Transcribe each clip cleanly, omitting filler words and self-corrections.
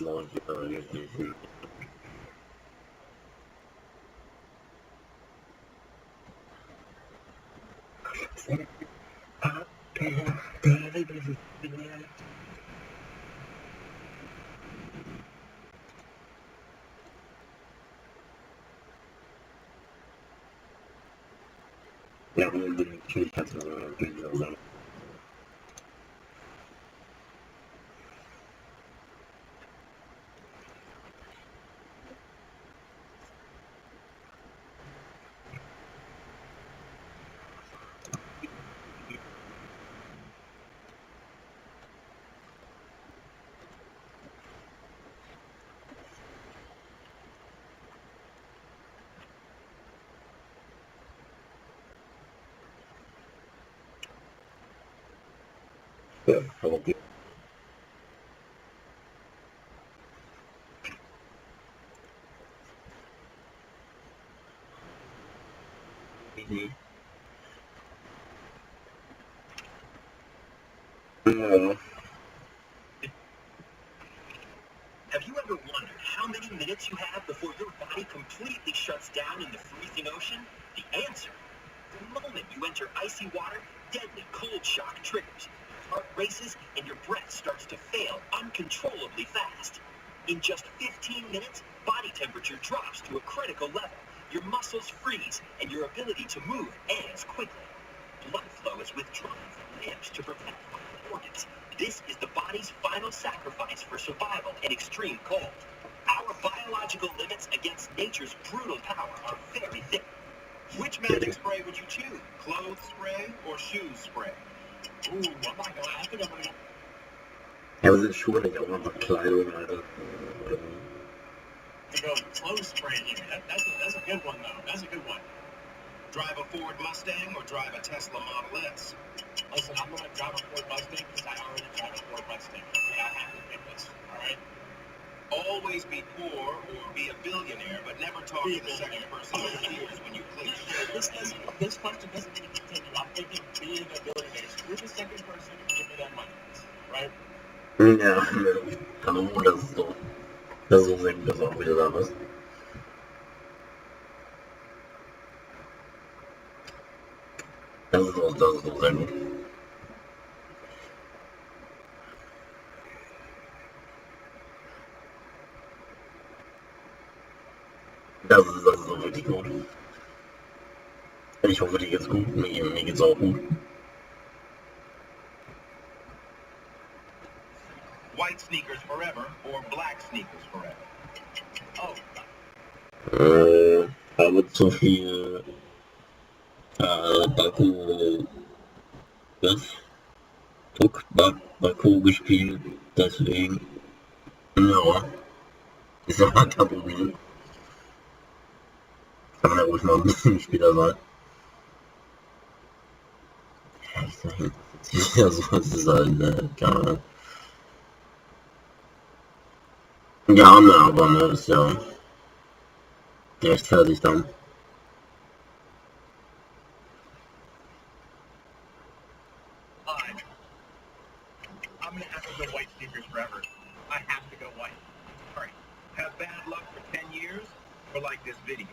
launch PC. Ja, natürlich kannst du natürlich so sagen. Ja, aber okay. Ja. Have you ever wondered how many minutes you have before your body completely shuts down in the freezing ocean? The answer: the moment you enter icy water, deadly cold shock triggers. Heart races and your breath starts to fail uncontrollably fast. In just 15 minutes, body temperature drops to a critical level. Your muscles freeze and your ability to move ends quickly. Blood flow is withdrawn from limbs to protect vital organs. This is the body's final sacrifice for survival in extreme cold. Our biological limits against nature's brutal power are very thin. Which magic spray would you choose? Clothes spray or shoes spray? Ooh, I'm not gonna. I think I'm gonna. Ja, aber sind Schuhe nicht auch einfach Kleidung, Alter? To go clothes spray here. That's a good one though. That's a good one. Drive a Ford Mustang or drive a Tesla Model S? Listen, I'm gonna drive a Ford Mustang because I already drive a Ford Mustang. Okay, I have to pick this. All right. Always be poor or be a billionaire, but never talk to the second person who appears when you click. This question doesn't need to continue. I'm thinking being a billionaire. You're the second person to give me that money, right? Ja, hallo, das ist so sehr gut, dass du auch wieder da bist. Das ist auch sehr gut. Das ist auch wirklich gut. Ich hoffe, dir geht's gut. Mir geht's auch gut. White sneakers forever or black sneakers forever? Oh. Habe zu viel Baku, Baku gespielt, deswegen, ja, ist ja kein Problem. Kann man ja ruhig mal ein bisschen später sein. Ja, ich sag nicht, ja, so ist es halt, ja, ne, aber ne, ist ja gerechtfertigt dann. I'm gonna have to go white sneakers forever. I have to go white. Sorry. Have bad luck for 10 years or like this video?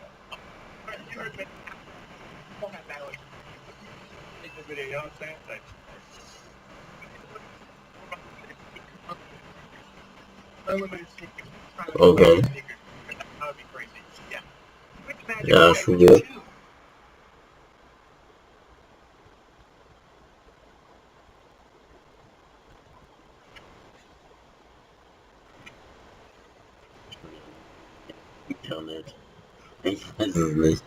You heard me. Don't have bad luck. Make the video, you know what I'm saying? Okay. That would be crazy. Yeah. Which magic Ja, spray would you Schuhe. choose? Internet. Ich weiß es nicht.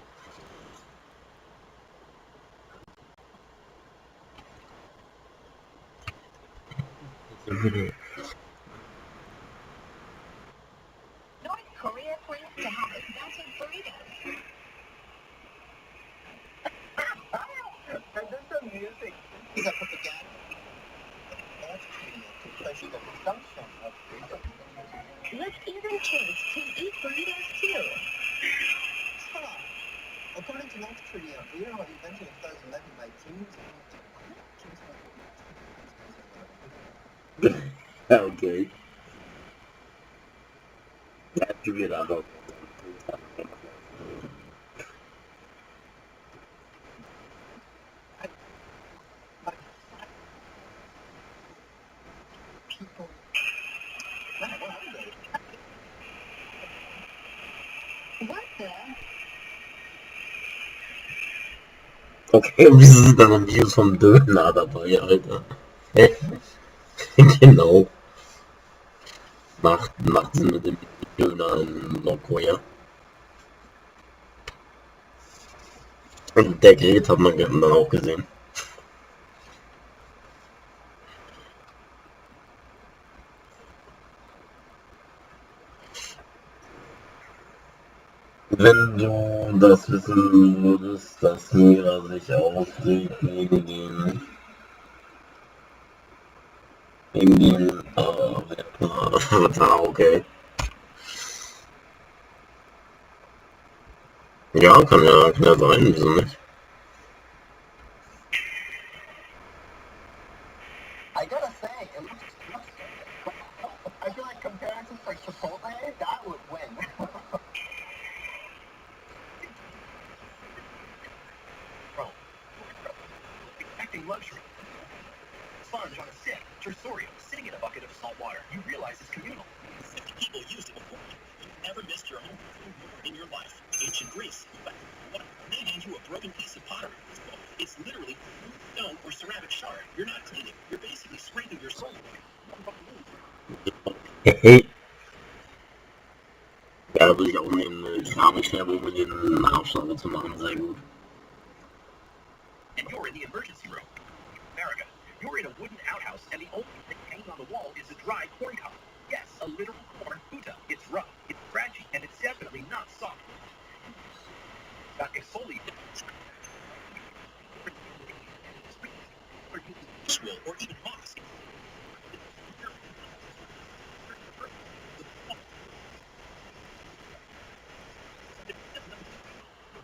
North Korea plans to have exotic burritos. And then the music. Is a propaganda. North Korea to pressure the consumption of freedom. Look, even kids can eat burritos too. According to North Korea, burrito was invented in 2011 by Kim. Okay. Ja, gib mir da noch. People. What are they? What the? Okay, wieso sind da noch Videos vom Döner dabei, Alter? Genau. Macht Sinn mit dem Döner in Nordkorea. Und der Gerät hat man dann auch gesehen. Wenn du das wissen würdest, dass Mira sich aufregt wegen den okay. Ja, kann ja sein, wieso nicht? I gotta say, it looks I feel like compared to like Chipotle, that would win. Bro, acting luxury. Sponge on a stick, Tersorio sitting in a bucket of salt water. You realize it's communal. 50 people used it before. You've never missed your home in your life. Ancient Greece. What they hand you a broken piece of pottery. It's literally stone or ceramic shard. You're not cleaning. You're basically scraping your soul. Ja, will ich auch nehmen, eine Keramikscherbe, um den Abschlag zu machen, sehr gut. And you're in the emergency room. America. You're in a wooden outhouse, and the only thing hanging on the wall is a dry corn cob. Yes, a literal corn puta. It's rough, it's scratchy, and it's definitely not soft. Exfoliate. Or even moss.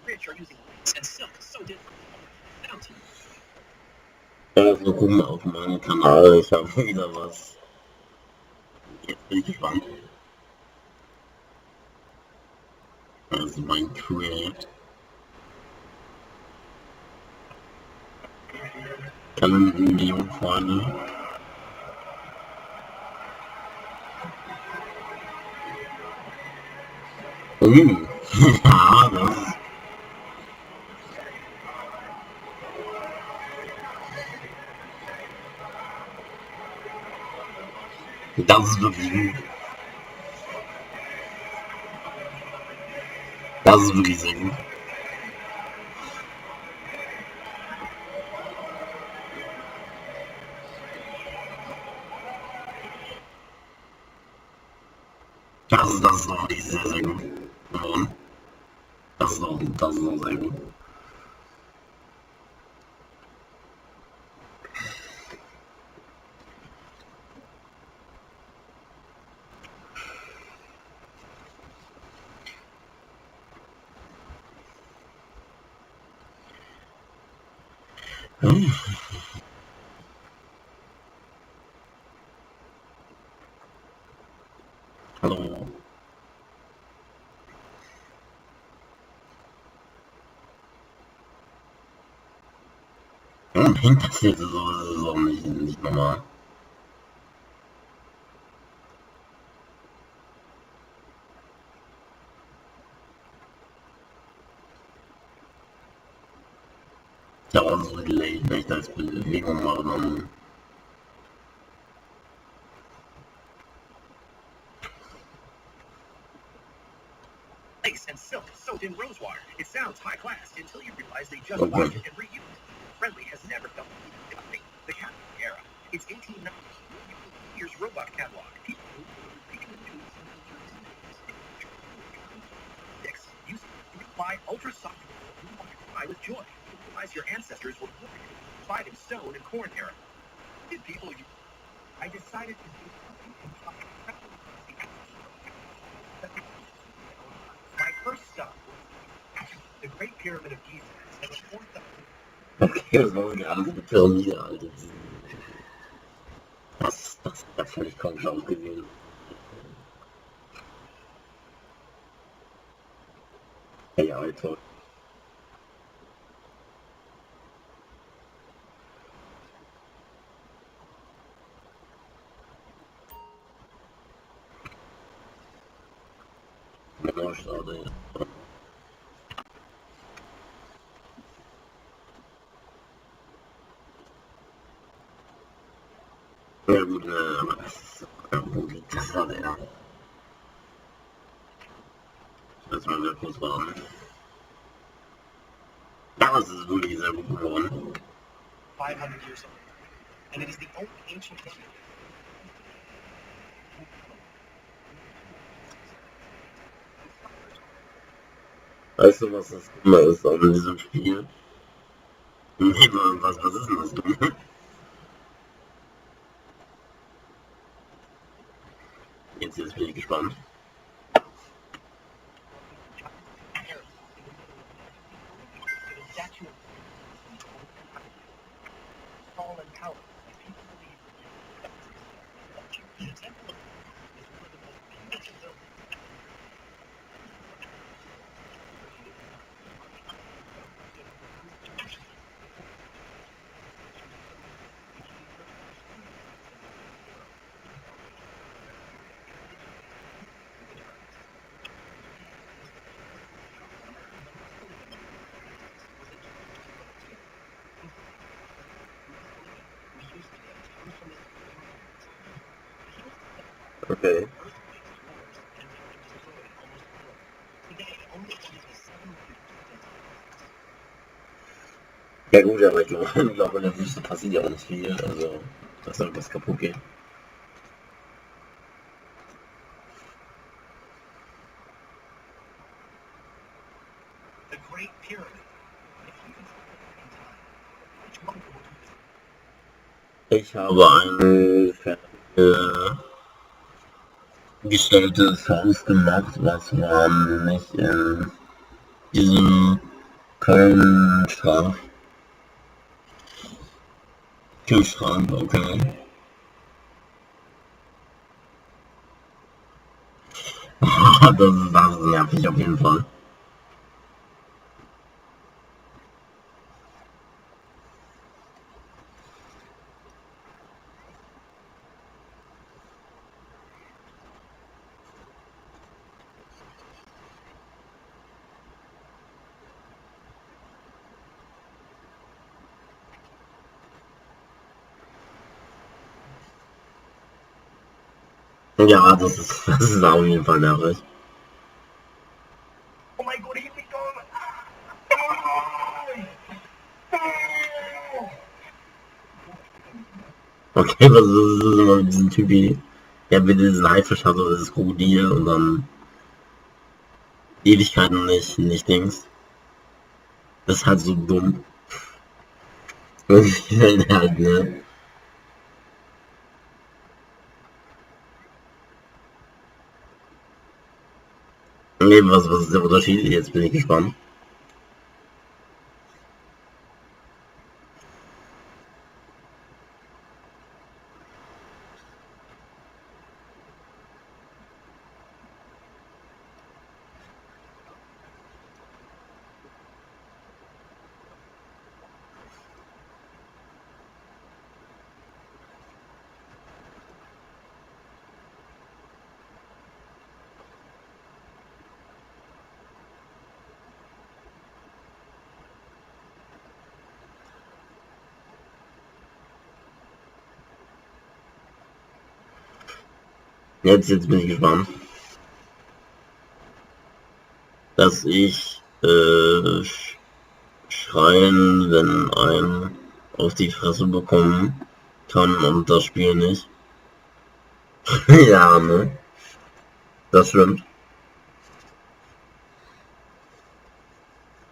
Rich are using and silk so different. Also gucken auf meinen Kanal, ich habe wieder was. Jetzt bin ich gespannt. Also mein Create. Kalendenvideo, Freunde. Ja, das ist wirklich gut. Das ist wirklich sehr gut. Das ist doch wirklich sehr, sehr gut. Und das ist auch sehr gut. Hallo. Warum hängt das jetzt so nicht normal? Ja, auch so delayed, wenn ich da jetzt Bewegung mache, dann. Lace and silk soaked in rose water. It sounds high class until you realize they just washed it and reused it. Friendly has never felt the catalog era. It's 1890. Here's robot catalog. You buy ultra soft with joy. Realize your ancestors were applied in stone and corn era. Did people I decided to do my first stop was the Great Pyramid of Giza and the fourth Okay, das war eine andere Pyramide, Alter. Das hat ja völlig komisch ausgesehen. Ja, toll. Ja, schade, ja. Ja gut, aber das ist, wo liegt das gerade, ja? Lass mal wieder kurz warten. Ja, es ist wirklich sehr gut geworden. 500 years old, and it is the only ancient history. Weißt du, was das Dumme ist an diesem Spiel? Nee, was ist denn das Dumme? Jetzt bin ich gespannt. Okay. Ja gut, aber ich glaube, in der Wüste passiert ja auch nicht viel, also dass irgendwas kaputt geht. The Great Pyramid. Ich habe ein fertiggestelltes Haus gemacht, was man nicht in diesem Köln-Schrank. Kühlschrank, okay. Das ist nervig auf jeden Fall. Ja, das ist auf jeden Fall nervig. Oh mein Gott, ich bin gestorben! Okay, was ist immer mit diesem Typi? Ja, bitte diesen Haifisch hat oder das Krokodil und dann Ewigkeiten nicht Dings. Das ist halt so dumm. Halt, ne? Nee, was ist der Unterschied? Jetzt bin ich gespannt. Jetzt bin ich gespannt. Dass ich schreien, wenn ein auf die Fresse bekommen kann und das Spiel nicht. Ja, ne? Das stimmt.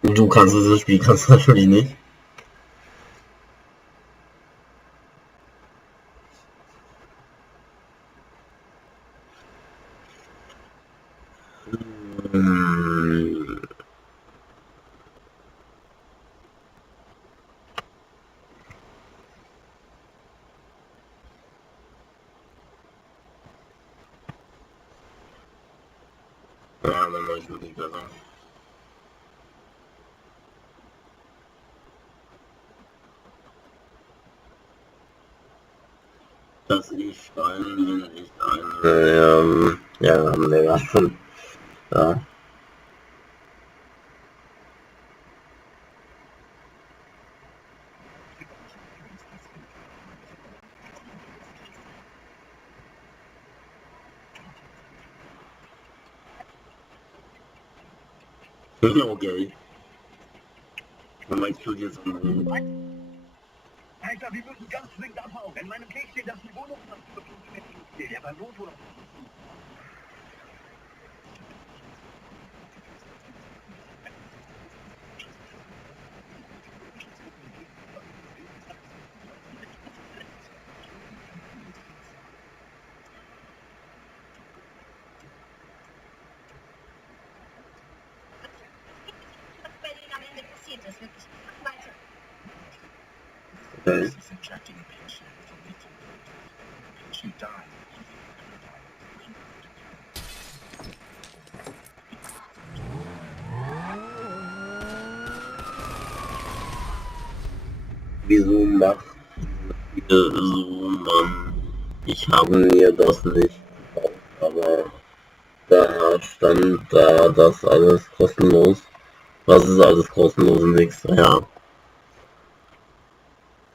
Du kannst das Spiel, kannst du natürlich nicht. Hm, ja, dann mache ich wirklich besser. dass ich schreiben, wenn ich eine, ja, ne, war schon, ja. Okay. Und mein Studio jetzt Alter, wir müssen ganz zwingend abhauen. In meinem Weg steht, dass die Wohnung steht. Ja, beim Noto. Was bei denen am Ende passiert ist, wirklich weiter. okay. This is injecting a patient with a lethal dose. She died. Wieso macht ihr so, Mann? Ich habe mir das nicht gekauft, aber da stand da das alles kostenlos. Was ist alles kostenlos und nichts? Ja.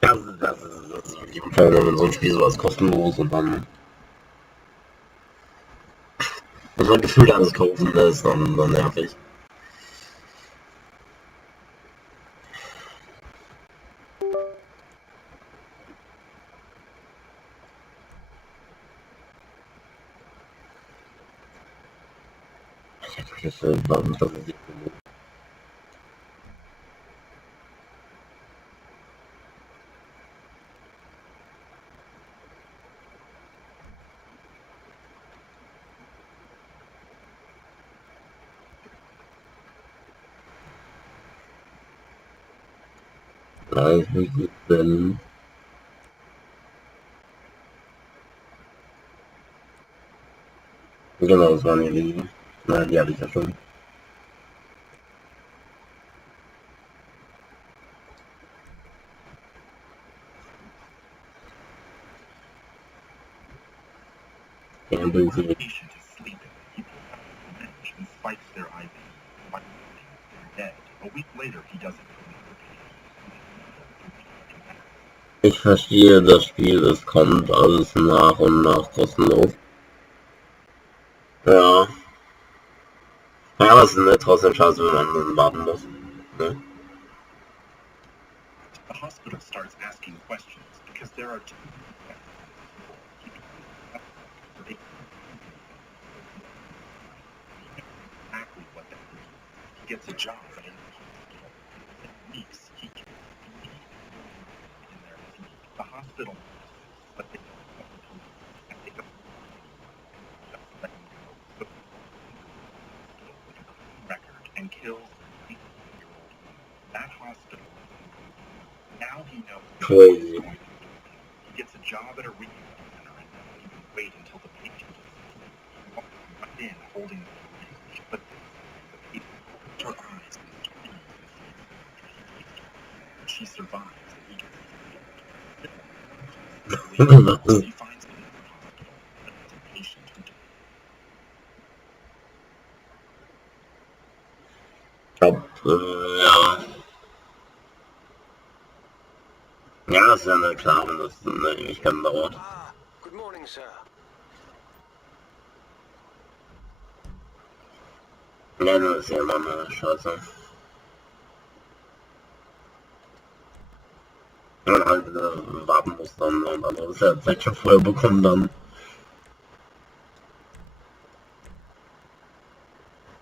Das ist auf jeden Fall, wenn so ein Spiel sowas kostenlos und dann muss man gefühlt alles kaufen, das ist dann nervig. Das ist nicht genug. Nein, nicht denn. Genau, das waren die. Nein, die hatte ich ja schon. Ja, im Prinzip. Patient is sleeping. He pulls out a wrench and spikes their IV. They're dead. A week later, he does it. Ich verstehe das Spiel, es kommt alles nach und nach kostenlos. Ja. Ja, aber es ist nicht trotzdem scheiße, wenn man dann warten muss. Ne? The hospital starts asking questions because there are two. Exactly what that is. He gets a job at a hospital. In weeks, he can be in there. The hospital, but they don't let him go. Record and kills an 8-year-old woman. That hospital. Now he knows. Crazy. He gets a job at a rehab center and he can wait until the patient is right in holding the syringe. But the patient opens her eyes and she survives. He finds another hospital, but it's a patient who Ja. Ja, das ist ja nicht klar, wenn das eine Ewigkeit dauert. Good morning, sir. Ja, das ist ja immer eine Scheiße. Wenn man halt warten muss dann und dann ist ja Zeit schon vorher bekommen dann.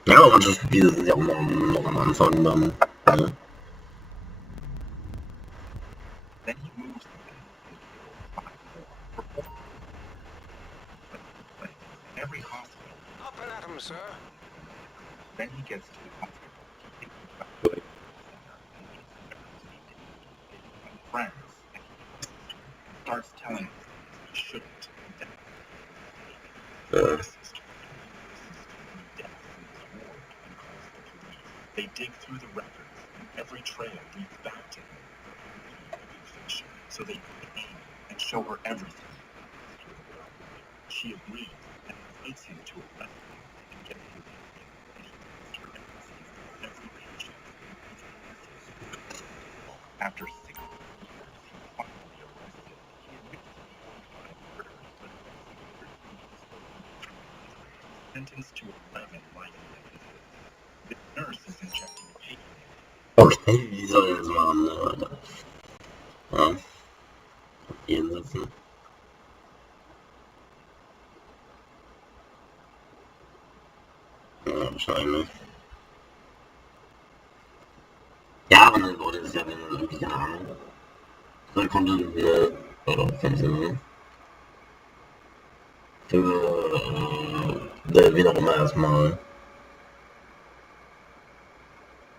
Ja, aber manche Spiele sind ja auch noch am Anfang dann. Ja. then he moves every hospital. Up and at 'em, sir. Then he gets to the hospital. Friends. Starts telling him he shouldn't. Ja. They dig through the records, and every trail leads back to him. So they aim and show her everything. She agrees and invites him to a restaurant and gets him after 6 years, he finally arrested. He admits murder, but sentenced to 11 life sentences. The nurse is injecting pain. Okay, wie soll das machen, ne, Alter? Ja, hier sitzen. Ja, wahrscheinlich. Ja, aber dann wurde es ja, wenn irgendwie, keine Ahnung. Da kommt dann oder Fernsehen, wie auch immer erstmal.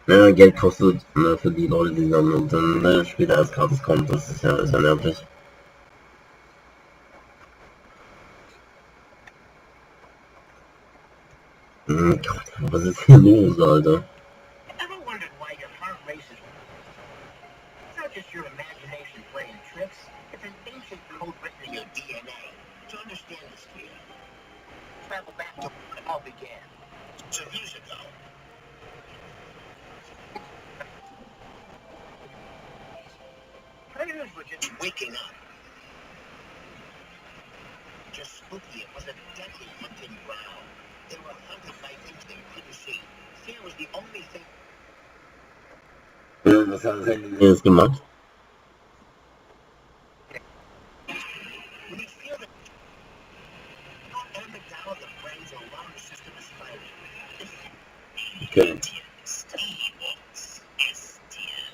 Ja, Geld kostet, ne, für die Leute, die dann später erst gratis kommt, das ist ja nervig. Gott, was ist hier los, Alter? Ever wondered why your heart races? It's not just your imagination playing tricks. It's an ancient code written in your DNA. To understand this clear, travel back to when it all began. 2 years ago. Predators were just waking up. Just spooky, it was a deadly hunting ground. They were hunted by things they couldn't see. Fear was the only thing. Was hat das Handy jetzt gemacht? When you feel that amygdala, the brain's alarm system is firing. Okay.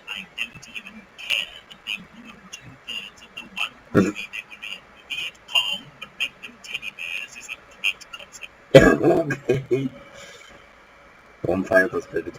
I don't even care that they ruined 2/3 of the one movie they were in. Viet Cong, but make them teddy bears is a great concept. Okay. Warum feiert das bitte?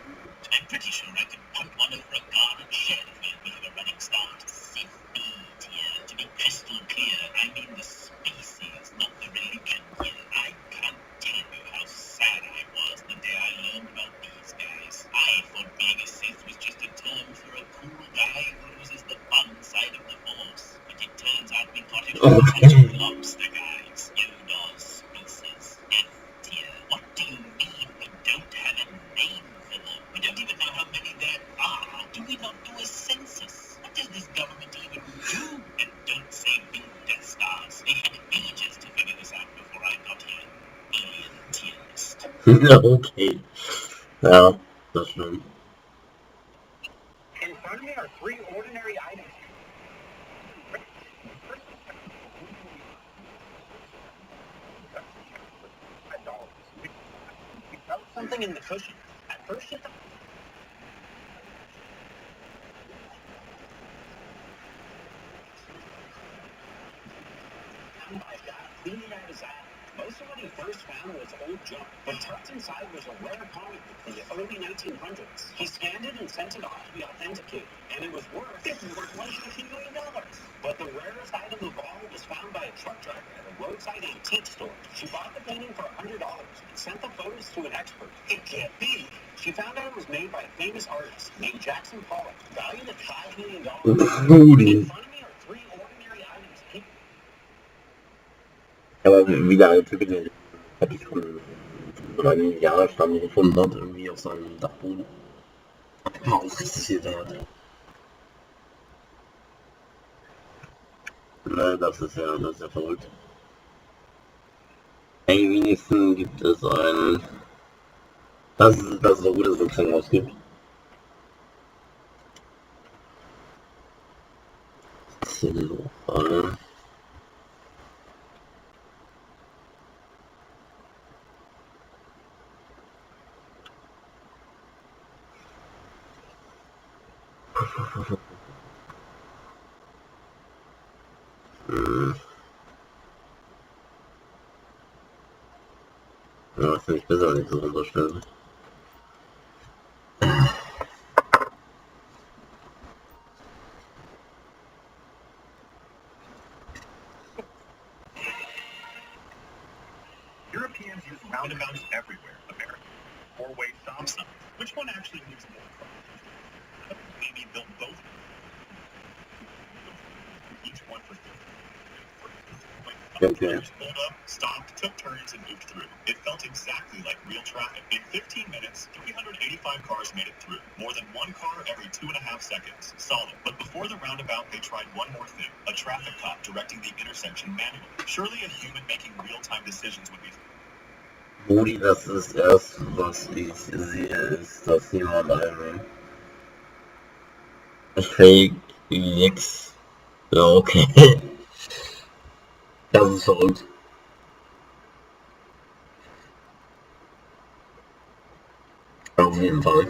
I'm pretty sure I could pump one over a car and share it with we have a running start. Safety here, to be crystal clear, I mean the species, not the religion here. I can't tell you how sad I was the day I learned about these guys. I thought being a Sith was just a term for a cool guy who uses the fun side of the Force. But it turns out we got it from a bunch of lobster guys. Yoda's species. F tier. What do you mean we don't have a name for them? We don't even know how many there are. Do we not do a census? What does this government even do? And don't say new Death Stars. They had ages to figure this out before I got here. Alien tier list. Okay. Ja, das stimmt. In front of me are 3 ordinary items. We felt something in the cushion. At first, it by God, cleaning out his eye. Most of what he first found was old junk, but tucked inside was a rare comic book from the early 1900s. He scanned it and sent it off to be authenticated, and it was worth $150 million. But the rarest item of all was found by a truck driver at a roadside antique store. She bought the painting for $100 and sent the photos to an expert. It can't be. She found out it was made by a famous artist named Jackson Pollock, valued at $5 million. In front of me are 3 ordinary items. Aber wieder ein Typ, den hab ich schon vor einem Jahr Stamm gefunden hat, irgendwie auf seinem Dachboden. Mal richtig viel wert. Ne, das ist ja verrückt. Hey, wenigstens gibt es ein. Das ist so gut, dass es ein Krankenhaus gibt. Was ist hier denn los? Ja, finde ich besser, wenn ich so runterstelle. Europeans use roundabouts everywhere. America, 4-way stop signs. Which one actually needs more? Maybe build both. Each one for Okay. pulled up, stopped, took turns and moved through. It felt exactly like real traffic. In 15 minutes, 385 cars made it through. More than one car every 2.5 seconds. Solid. But before the roundabout, they tried one more thing. A traffic cop directing the intersection manually. Surely a human making real-time decisions would be... Rudi, das ist erst, was ich sehe, ist, dass jemand eine Fake UX. Ja, okay. Das ist verrückt. Auf jeden Fall.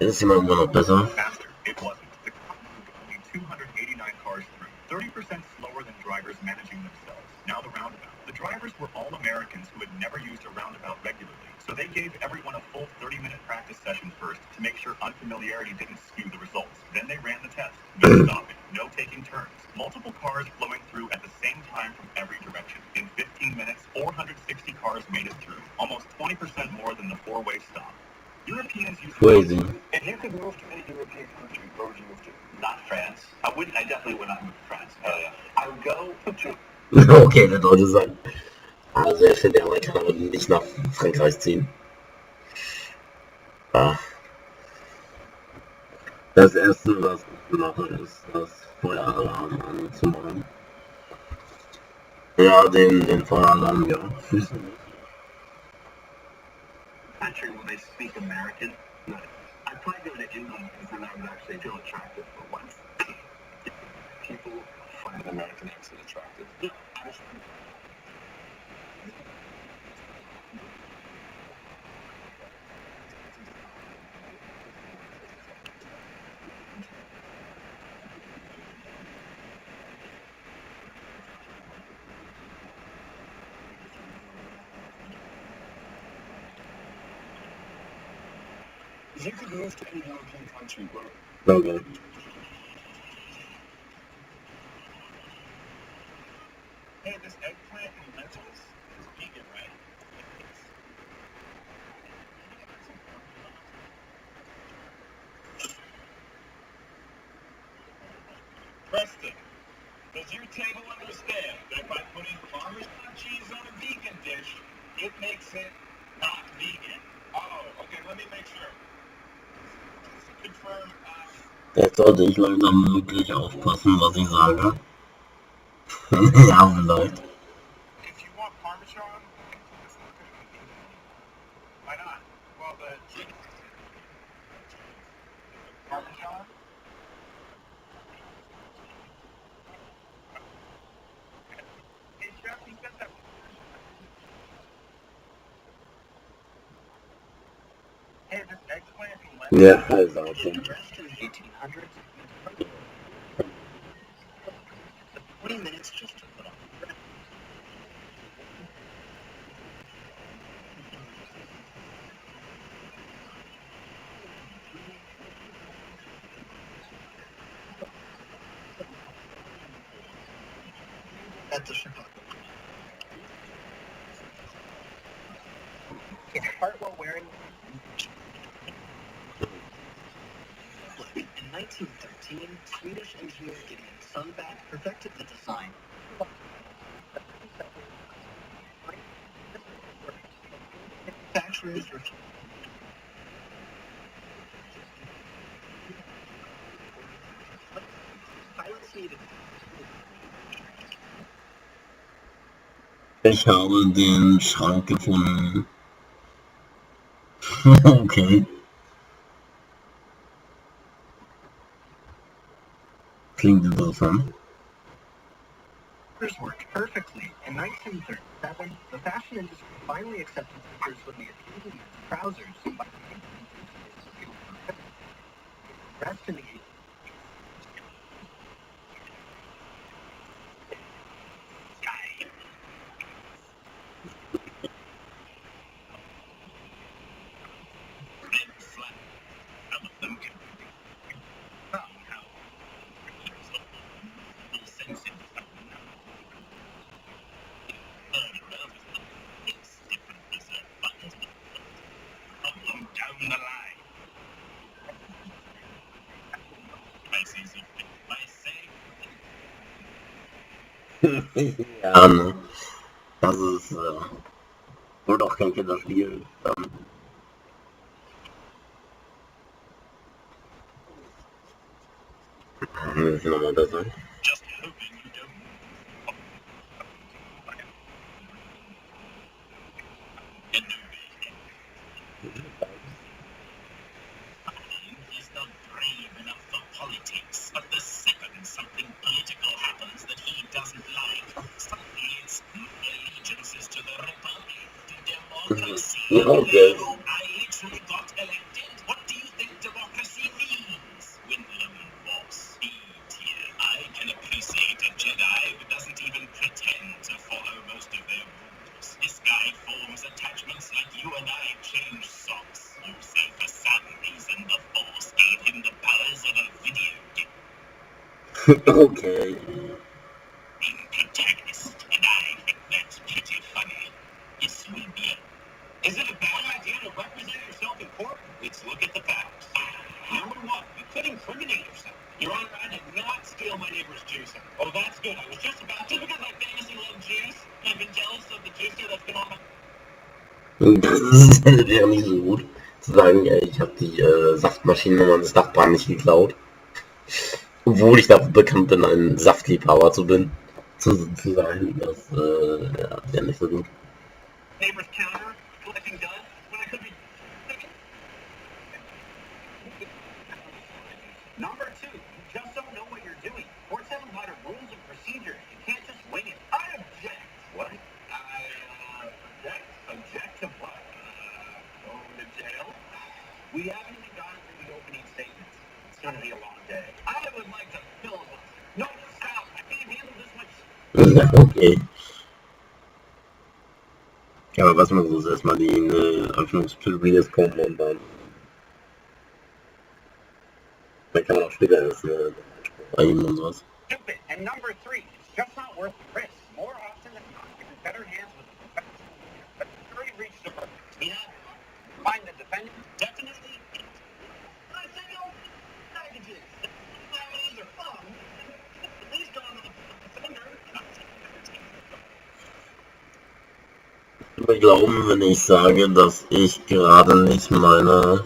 Ist jemand immer noch besser? Faster. It wasn't. The cop moved only 289 cars through. 30% slower than drivers managing themselves. Now the roundabout. The drivers were all Americans who had never used a roundabout regularly, so they gave everyone a full 30-minute practice session first to make sure unfamiliarity didn't skew the results. Then they ran the test. No stopping, no taking turns. Multiple cars flowing through at the same time from every direction. In 15 minutes, 460 cars made it through, almost 20% more than the four-way stop. Europeans use... Crazy. If you could move to any European country, where would you move to? Not France. I definitely would not move to France. I would go to... Okay, der Deutsche sagt. Also er findet, die Amerikaner würden nicht nach Frankreich ziehen. Ah. Das erste, was ich mache, ist das Feueralarm anzumachen. Ja, den Feueralarm, ja. country where they speak American. No. I'd probably go to England because then I would actually feel attractive for once. People find an American accent attractive. Yeah, if you could move to any European country, where? Okay. Hey, this eggplant and lentils is vegan, right? Preston, does your table understand that by putting Parmesan cheese on a vegan dish, it makes it not vegan? Oh, okay, let me make sure. Confirm, Jetzt sollte ich langsam wirklich aufpassen, was ich sage. Ja, vielleicht. if you want Parmesan, why not? Well, the chicken... Parmesan? Hey, Chef, you got that... Hey, this eggplant and lettuce... Ja, also okay. dressed in the 1800s. 20 minutes just to put on. At the Chicago. It's part while wearing. In 1913, Swedish engineer Gideon Sundback perfected the design. Manufacturers refused. Pilots needed. Ich habe den Schrank gefunden. Okay. Klingt interessant. Worked perfectly. In 1937, the fashion industry finally accepted sneakers when they appeared in trousers. By rest in the Ja, ne? Das ist wohl doch kein Kinderspiel. Das ist nochmal besser. Just hoping you don't. He's not brave enough for politics, but the second something political happens that he doesn't like, suddenly it's allegiances to the Republic, to democracy. Okay. No, I literally got elected. What do you think democracy means? Windham Boss, B tier. I can appreciate a Jedi who doesn't even pretend to follow most of their rules. This guy forms attachments like you and I change socks. You say for some reason the Force gave him the powers of a video game Okay. protagonist, and I think that's pretty funny. Yes, we be. Is it a bad idea to represent yourself in court? Let's look at the facts. Number one, you could incriminate yourself. Your Honor, I did not steal my neighbor's juicer. Oh, that's good. I was just about to because I famously love juice. I've been jealous of the juicer that's been on my... Das wäre nicht so gut, zu sagen, ich habe die Saftmaschine meines Nachbarn nicht geklaut. Obwohl ich dafür bekannt bin, ein Saftliebhaber zu sein. Das wäre nicht so gut. neighbor's counter, collecting dust, when I could be... Number two, you just don't know what you're doing. Courts have a lot of rules and procedures. You can't just wing it. I object. What? I object? Object to what? Going to jail? We haven't even gotten through the opening statements. It's going to be a long day. I would like to filibuster. No, stop. I can't handle this much. Okay. Ja, aber was man so ist, erstmal die Öffnungsprivileges kommen und dann kann man auch später das einnehmen und sowas. Stupid. And number three, it's just not worth the risk. More often than not, you're in better hands with the defense. But the jury reached a verdict. Yeah. Find the defendant? Definitely. I said no packages. Families are fun. At least on the defender. Ich würde glauben, wenn ich sage, dass ich gerade nicht meine...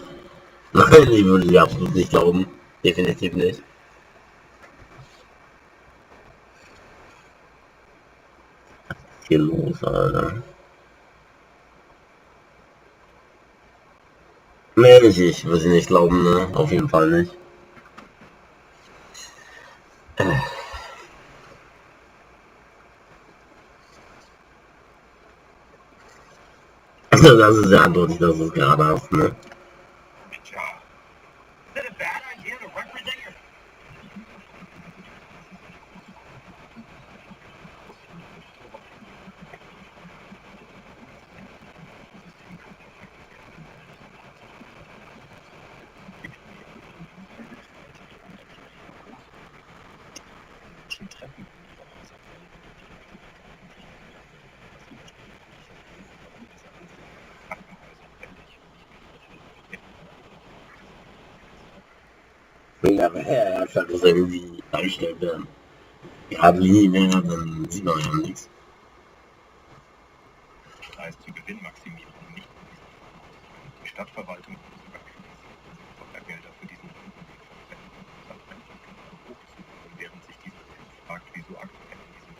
Nein, ich würde dir absolut nicht glauben. Definitiv nicht. Was ist hier los, Alter? Nee, ich würde sie nicht glauben, ne? Auf jeden Fall nicht. Also das ist ja eindeutig, dass du es gerade hast, ne? Good job. Is it a bad idea to represent your... Ja, aber er kann das irgendwie dargestellt werden. Gerade Linie wäre, dann sieht man ja nichts. Preis zur Gewinnmaximierung nicht. Die Stadtverwaltung Gelder für diesen während sich diese fragt, wieso aktuell in diesem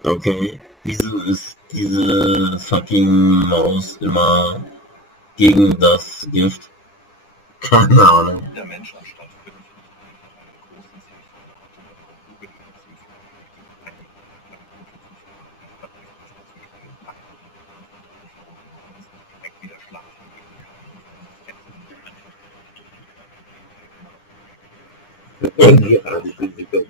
Bereich Okay, wieso ist diese fucking Maus immer gegen das Gift? Keine Ahnung. der Mensch anstatt für großen wieder schlafen. Ja, die Physiker.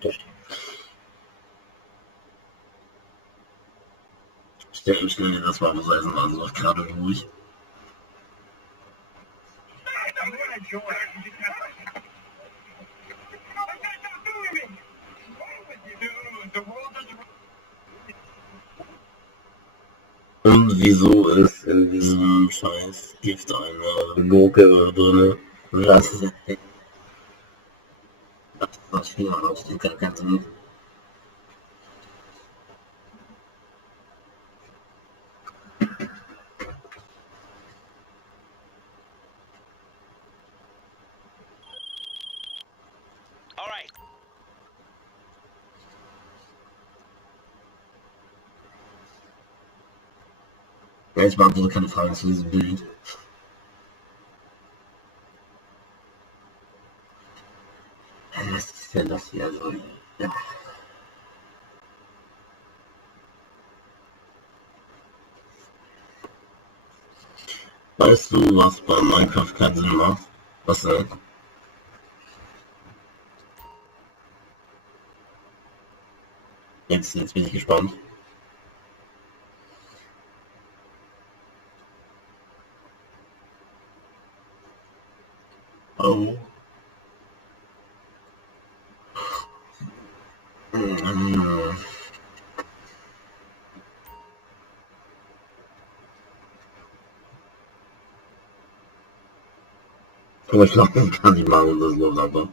Stell dir das warme Eisen an, so gerade ruhig. Und wieso ist in diesem scheiß Gift eine Gurke drin? Was? Das Spiel hat absolut gar keinen Sinn. All right. Ja, ich beantworte keine Fragen zu diesem Bild. Was ist denn das hier? Also, ja. Weißt du, was bei Minecraft keinen Sinn macht? Was denn? Jetzt bin ich gespannt. Oh. Aber ich glaube, das kann ich machen, das läuft einfach.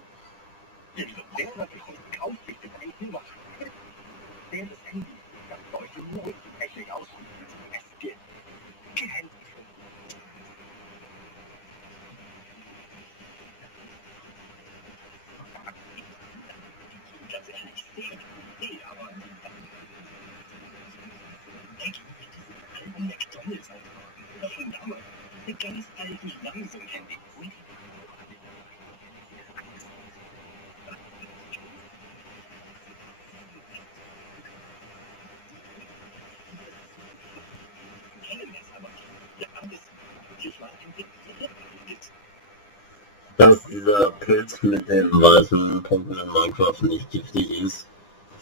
Dass dieser Pilz mit den weißen Punkten in Minecraft nicht giftig ist.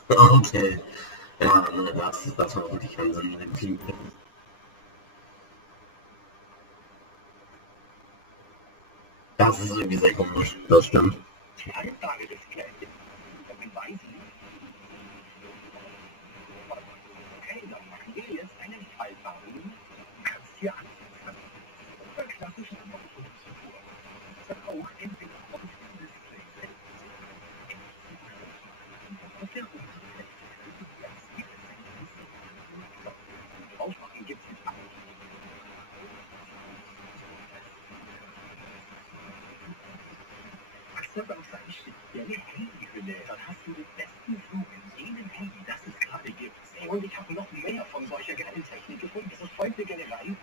Okay. Ja, das war wirklich keinen Sinn mit dem Teampilz. Das ist irgendwie sehr komisch. Das stimmt. Und ich habe noch mehr von solcher geilen Technik gefunden. Das ist folgende Generei.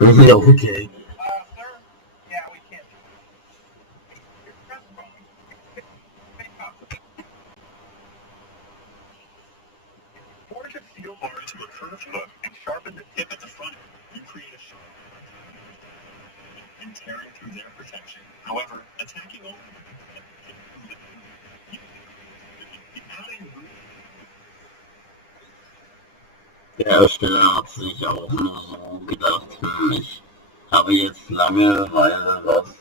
Ja, okay. Forge a steel bar into a curved hook and sharpen the tip at the front. You create a sharp and tearing through their protection. However, attacking only Der Hersteller hat sich auch nur so gedacht, ich habe jetzt Langeweile, was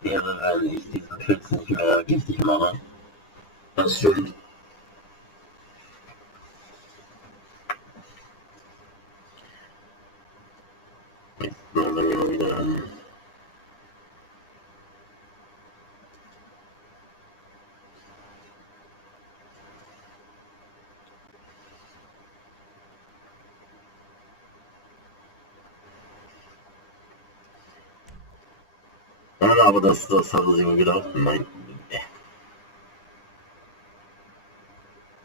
wäre, wenn ich diesen Pilz nicht mehr giftig mache. Das stimmt. Jetzt mal wieder an. Ja, aber das haben sie mir gedacht. Nein.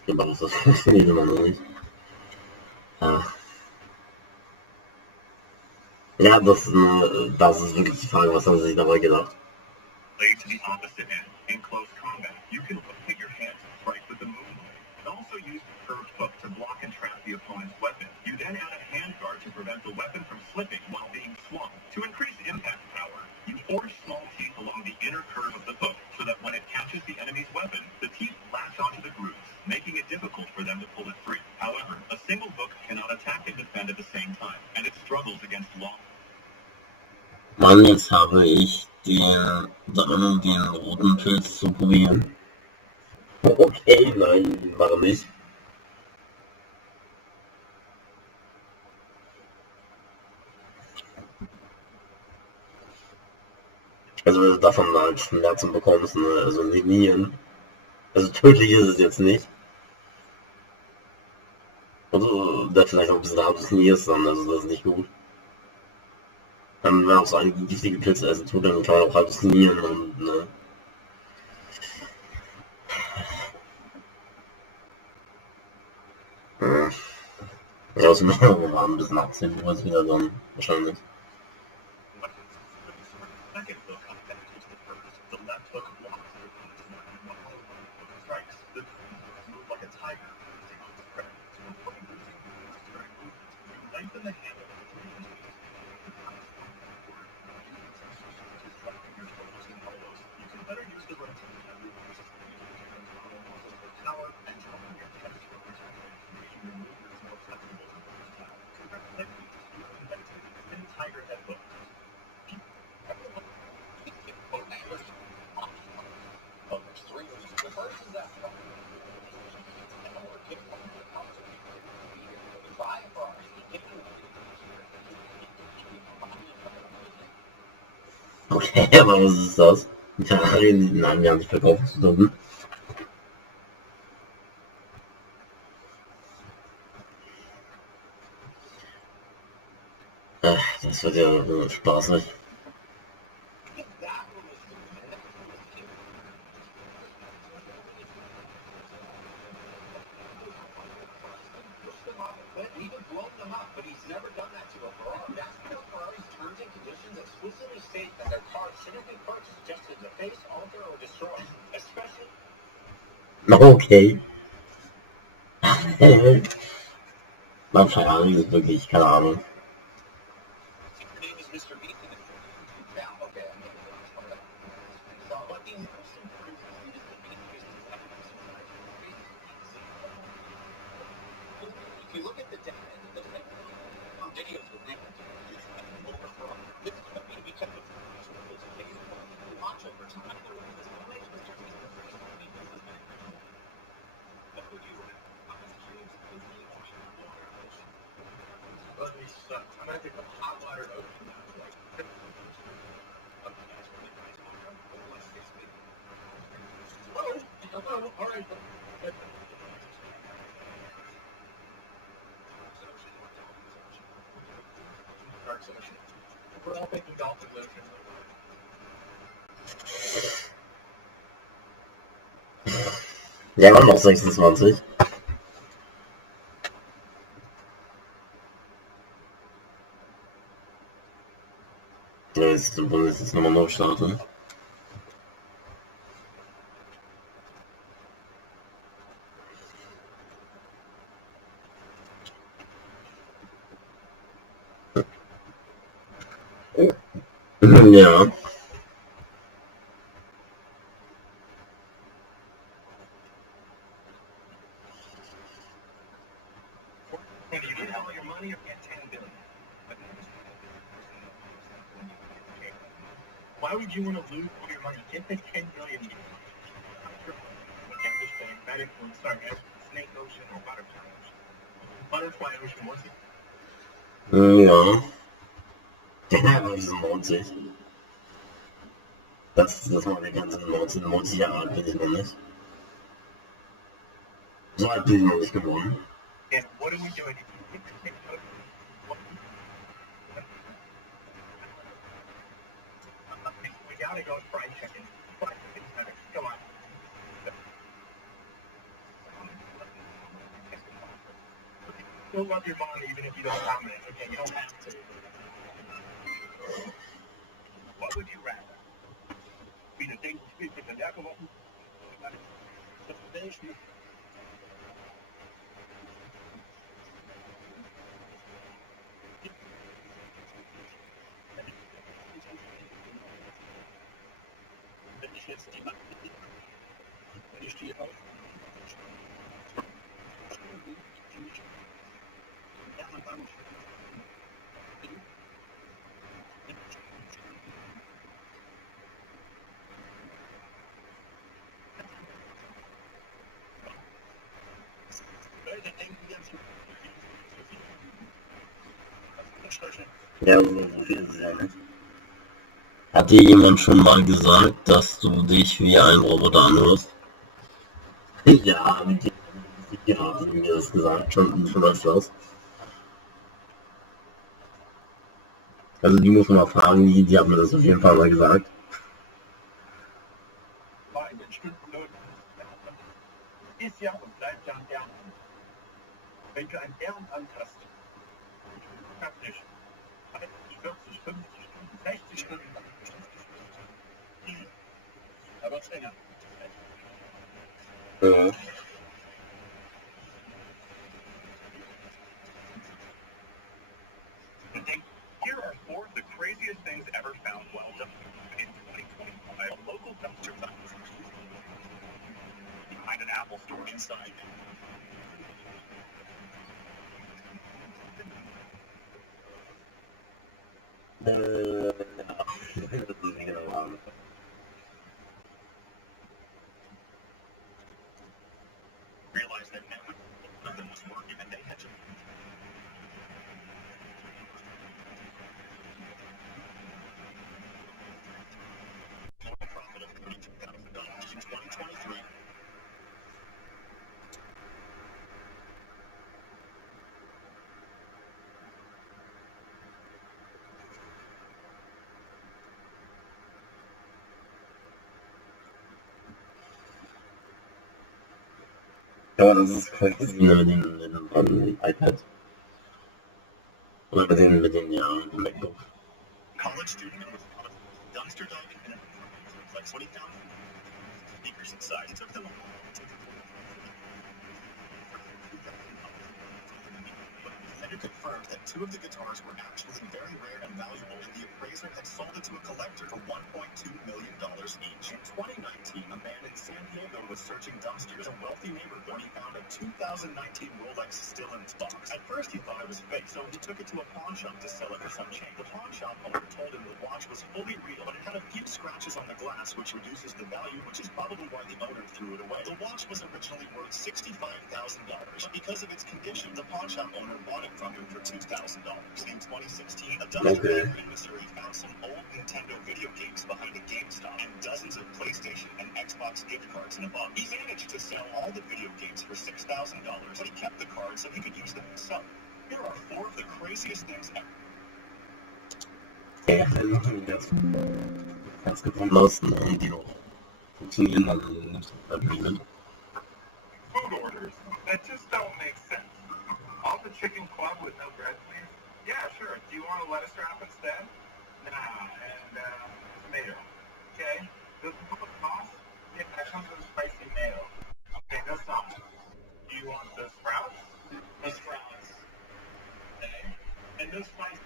Aber das funktioniert immer noch nicht. Ja, das ist wirklich die Frage, was haben sie sich dabei gedacht? Lay to the opposite end in close combat. You can put your hand to strike with the moonlight and also use curved Mann, jetzt habe ich den roten Pilz zu probieren. Okay, nein, warum nicht? Also wenn du davon halt Schmerzen bekommst, ne? Also Nieren. Also tödlich ist es jetzt nicht. Also da vielleicht auch ein bisschen halluzinierst dann, also das ist nicht gut. Dann wenn auch so einige giftige Pilze essen tut, dann kann man auch halluzinieren und ne. Ja, ja aus dem Rahmen bis nach 10 Uhr ist wieder dann wahrscheinlich. Second book on that is the purpose. The left hook blocks the strikes. The move like a tiger. Lengthen the handle. You can better use the right power and trouble your test for making your movements more flexible and versatile. In tiger head book. Oh, there's three. The first is that Okay, aber was ist das? Nein, wir haben nicht verkauft zu dürfen. Das wird ja spaßig. even blown them up, but he's never done that to a Ferrari. That's because Ferrari's terms and conditions explicitly state that their cars shouldn't be purchased just to deface, alter, or destroy, especially. Okay. Beim Ferrari ist wirklich, keine Ahnung. Your name is Mr. Beast. Yeah, okay. So, but the most important thing is the Beast is if you look at the videos with Nick, this could be because of watch over time. I'm going to pick up hot water. Oh, all right. We're all thinking golf evolution. Ja, noch 26. Ja, jetzt wollen wir nochmal neu starten. Ja. If you get all your money or get 10 billion. Why would you want to lose all your money? Get the 10 billion. That influence, sorry, Snake Ocean or Butterfly Ocean. Butterfly Ocean, what's it? Ja. Ja, das lohnt sich. Das war der ganze 1990 Jahre alt bin ich noch nicht. So alt bin ich noch nicht geworden. And what are we doing? We gotta go fried chicken. Fried chicken's better. Come on. You'll love your mom even if you don't comment. Okay, you don't have to. What would you rather? Be the thing to speak with the deck of them? Ja, so viel ist es ja nicht. Hat dir jemand schon mal gesagt, dass du dich wie ein Roboter anhörst? Ja, die haben mir das gesagt, schon öfters. Also die muss man mal fragen, die hat mir das auf jeden Fall mal gesagt. Bei den Stundenlohn ist ja und bleibt ja ein Ehrenamt. Wenn du ein Ehrenamt hast, hab nicht 30, 40, 50 Stunden, 60 Stunden, 50 Stunden, aber es länger. Ja. Here are 4 of the craziest things ever found while dumping in 2025. A local dumpster behind an Apple store inside. Ja. Das ist genau Ahnung. Realized that nothing was working and they had to profit of $32,000 in 2023. Ja, das ist crazy mit dem iPad. Oder mit den ja, mit dem MacBook. College student was dumpster diving and like 20,000 speakers inside. It took them and it confirmed that 2 of the guitars were actually very rare and valuable, and the appraiser had sold it to a collector for $1.2 million each. In 2019, a man in San Diego was searching dumpsters in a wealthy neighborhood when he found a 2019 Rolex still in its box. At first, he thought it was fake, so he took it to a pawn shop to sell it for some change. The pawn shop owner told him the watch was fully real, but it had a few scratches on the glass, which reduces the value, which is probably why the owner threw it away. The watch was originally worth $65,000, but because of its condition, the pawn shop owner bought it from him for $2,000. In 2016, a dumpster diver in Missouri found some old Nintendo video games behind a GameStop and dozens of PlayStation and Xbox gift cards in a box. He managed to sell all the video games for $6,000, but he kept the cards so he could use them himself. Here are 4 of the craziest things ever. Ja, das gefunden lassen und die noch funktionieren dann nicht Agreement. Food orders that just don't make sense. All the chicken club with no bread, please? Yeah, sure. Do you want a lettuce wrap instead? Nah, and tomato. Okay. Does it come with sauce? Yeah, that comes with spicy mayo. Okay, no sauce. Do you want the sprouts? No sprouts. Okay. And no spices.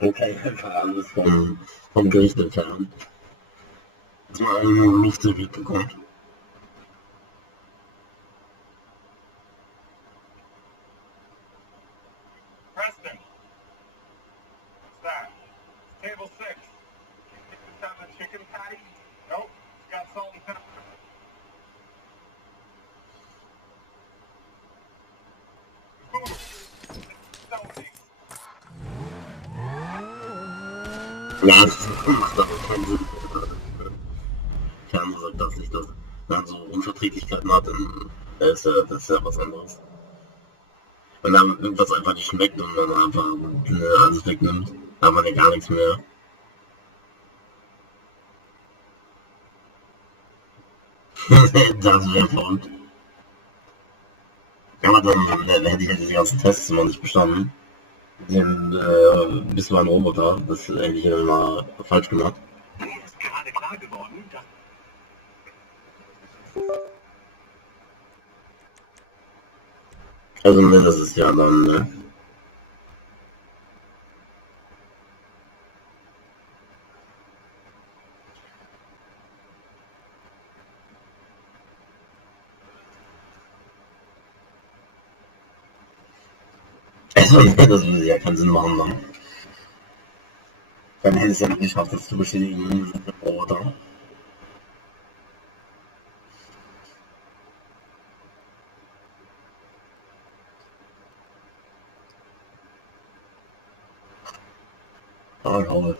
Okay, einfach alles vom Gericht entfernen. Dass man einfach nur Luft serviert bekommt. Preston. What's that? Table 6. Is that a chicken patty? Nope. It's got salt and pepper. Ja, das macht aber keinen Sinn. Fernseher sagt, dass ich das dann so Unverträglichkeiten hat, dann das ist ja was anderes. Wenn dann irgendwas einfach nicht schmeckt und dann einfach alles wegnimmt, dann hat man ja gar nichts mehr. Das wäre verrückt. Aber dann hätte ich ja diese ganzen Tests immer nicht bestanden. Bist du ein Roboter? Das hätte ich ja immer falsch gemacht. Mir ist gerade klar geworden, dass Also ne, das ist ja dann, ne? Also ne, das würde ja keinen Sinn machen dann. Dann hätte es ja nicht geschafft, das zu bestätigen, wir sind ein Roboter. Arschhaue.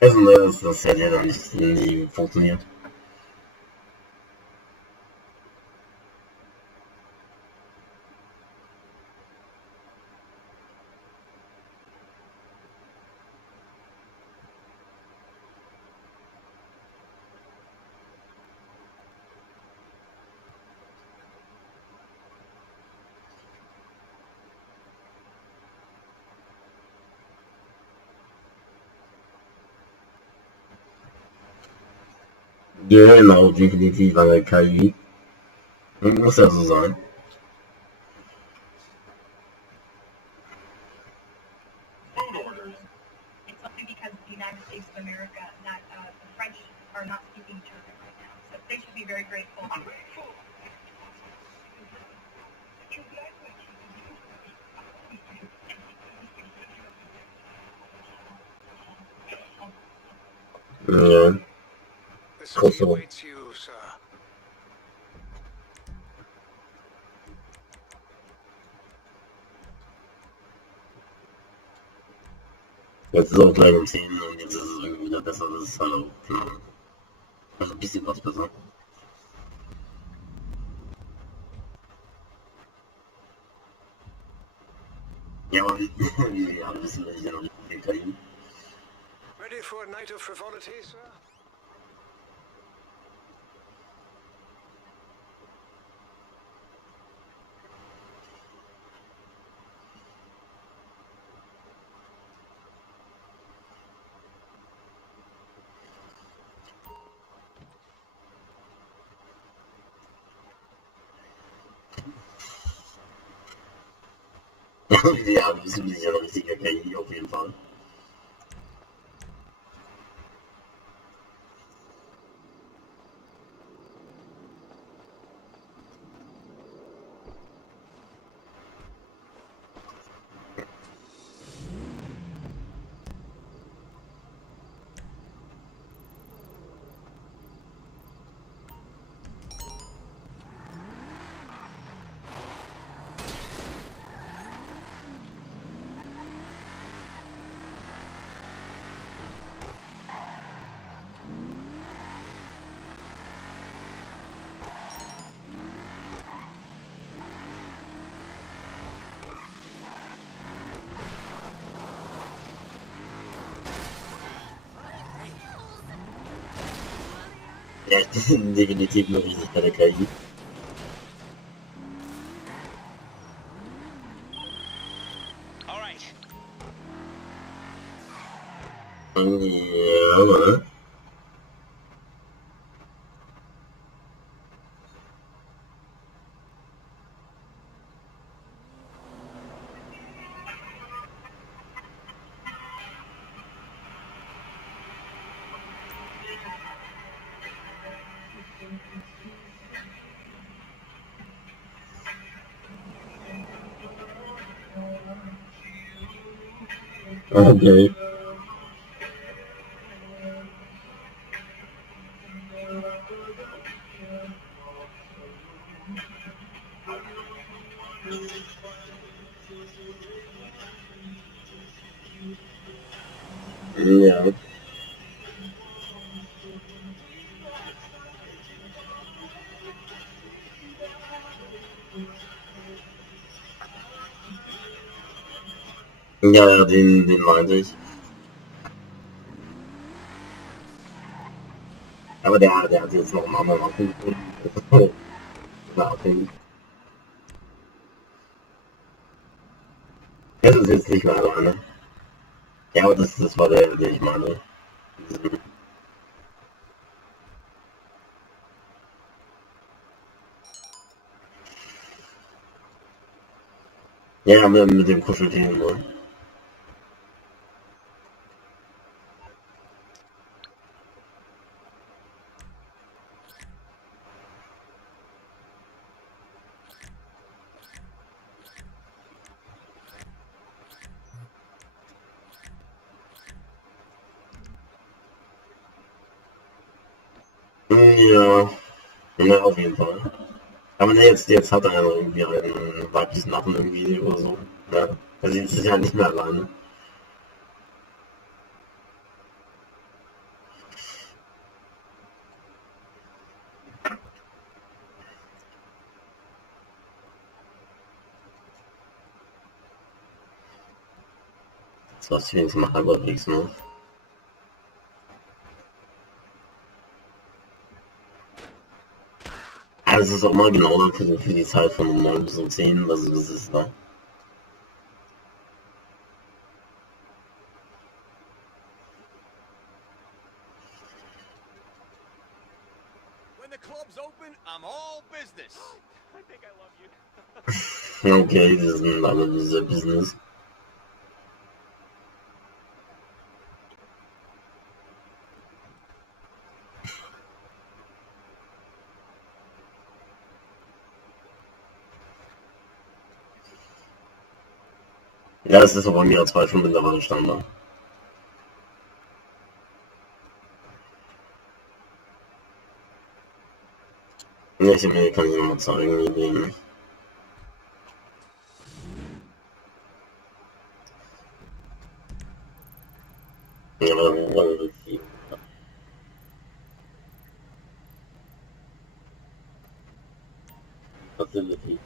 Also, ne, das hätte ja dann nicht nie funktioniert. Genau, definitiv eine KI. Muss ja so sein. Food orders. It's only because the United States of America that the French are not speaking German right now. So they should be very grateful. Grateful. Ja, The city Kosovo. awaits you, sir. Jetzt ist auch gleich um 10 und jetzt ist es irgendwie wieder besser. Das ist halt auch klar. Also ein bisschen was besser. Ja, aber ja, wissen wir ja noch nicht mit der KI. Ready for a night of frivolity, sir? Ja, wissen wir ja noch nicht mit der KI auf jeden Fall. Ja, definitiv noch richtig bei der KI. All right. Ja, ne? Okay. Ja. Ja, ja, den meinte ich. Aber der hat jetzt noch einen anderen Akku. Na, okay. Das ist jetzt nicht mehr alleine. Ja, aber das war der, den ich meine. Ja, mit dem Kuscheltier, ne? Ja, ja, auf jeden Fall. Aber ne, jetzt hat er ja irgendwie einen weiblichen Affen irgendwie oder so. Ja. Also jetzt ist ja nicht mehr alleine. Das war wenigstens mal halbwegs, ne? Ja, das ist auch mal genau dann für die Zeit von um 9 bis um 10, also das ist da. When the club's open, I'm all business. I think I love you. Okay, das sind alle diese Business. Ja, das ist aber im Jahr 2.5 mittlerweile Standard. Ja, kann ich dir mal zeigen, den. Ja, relativ. Facility.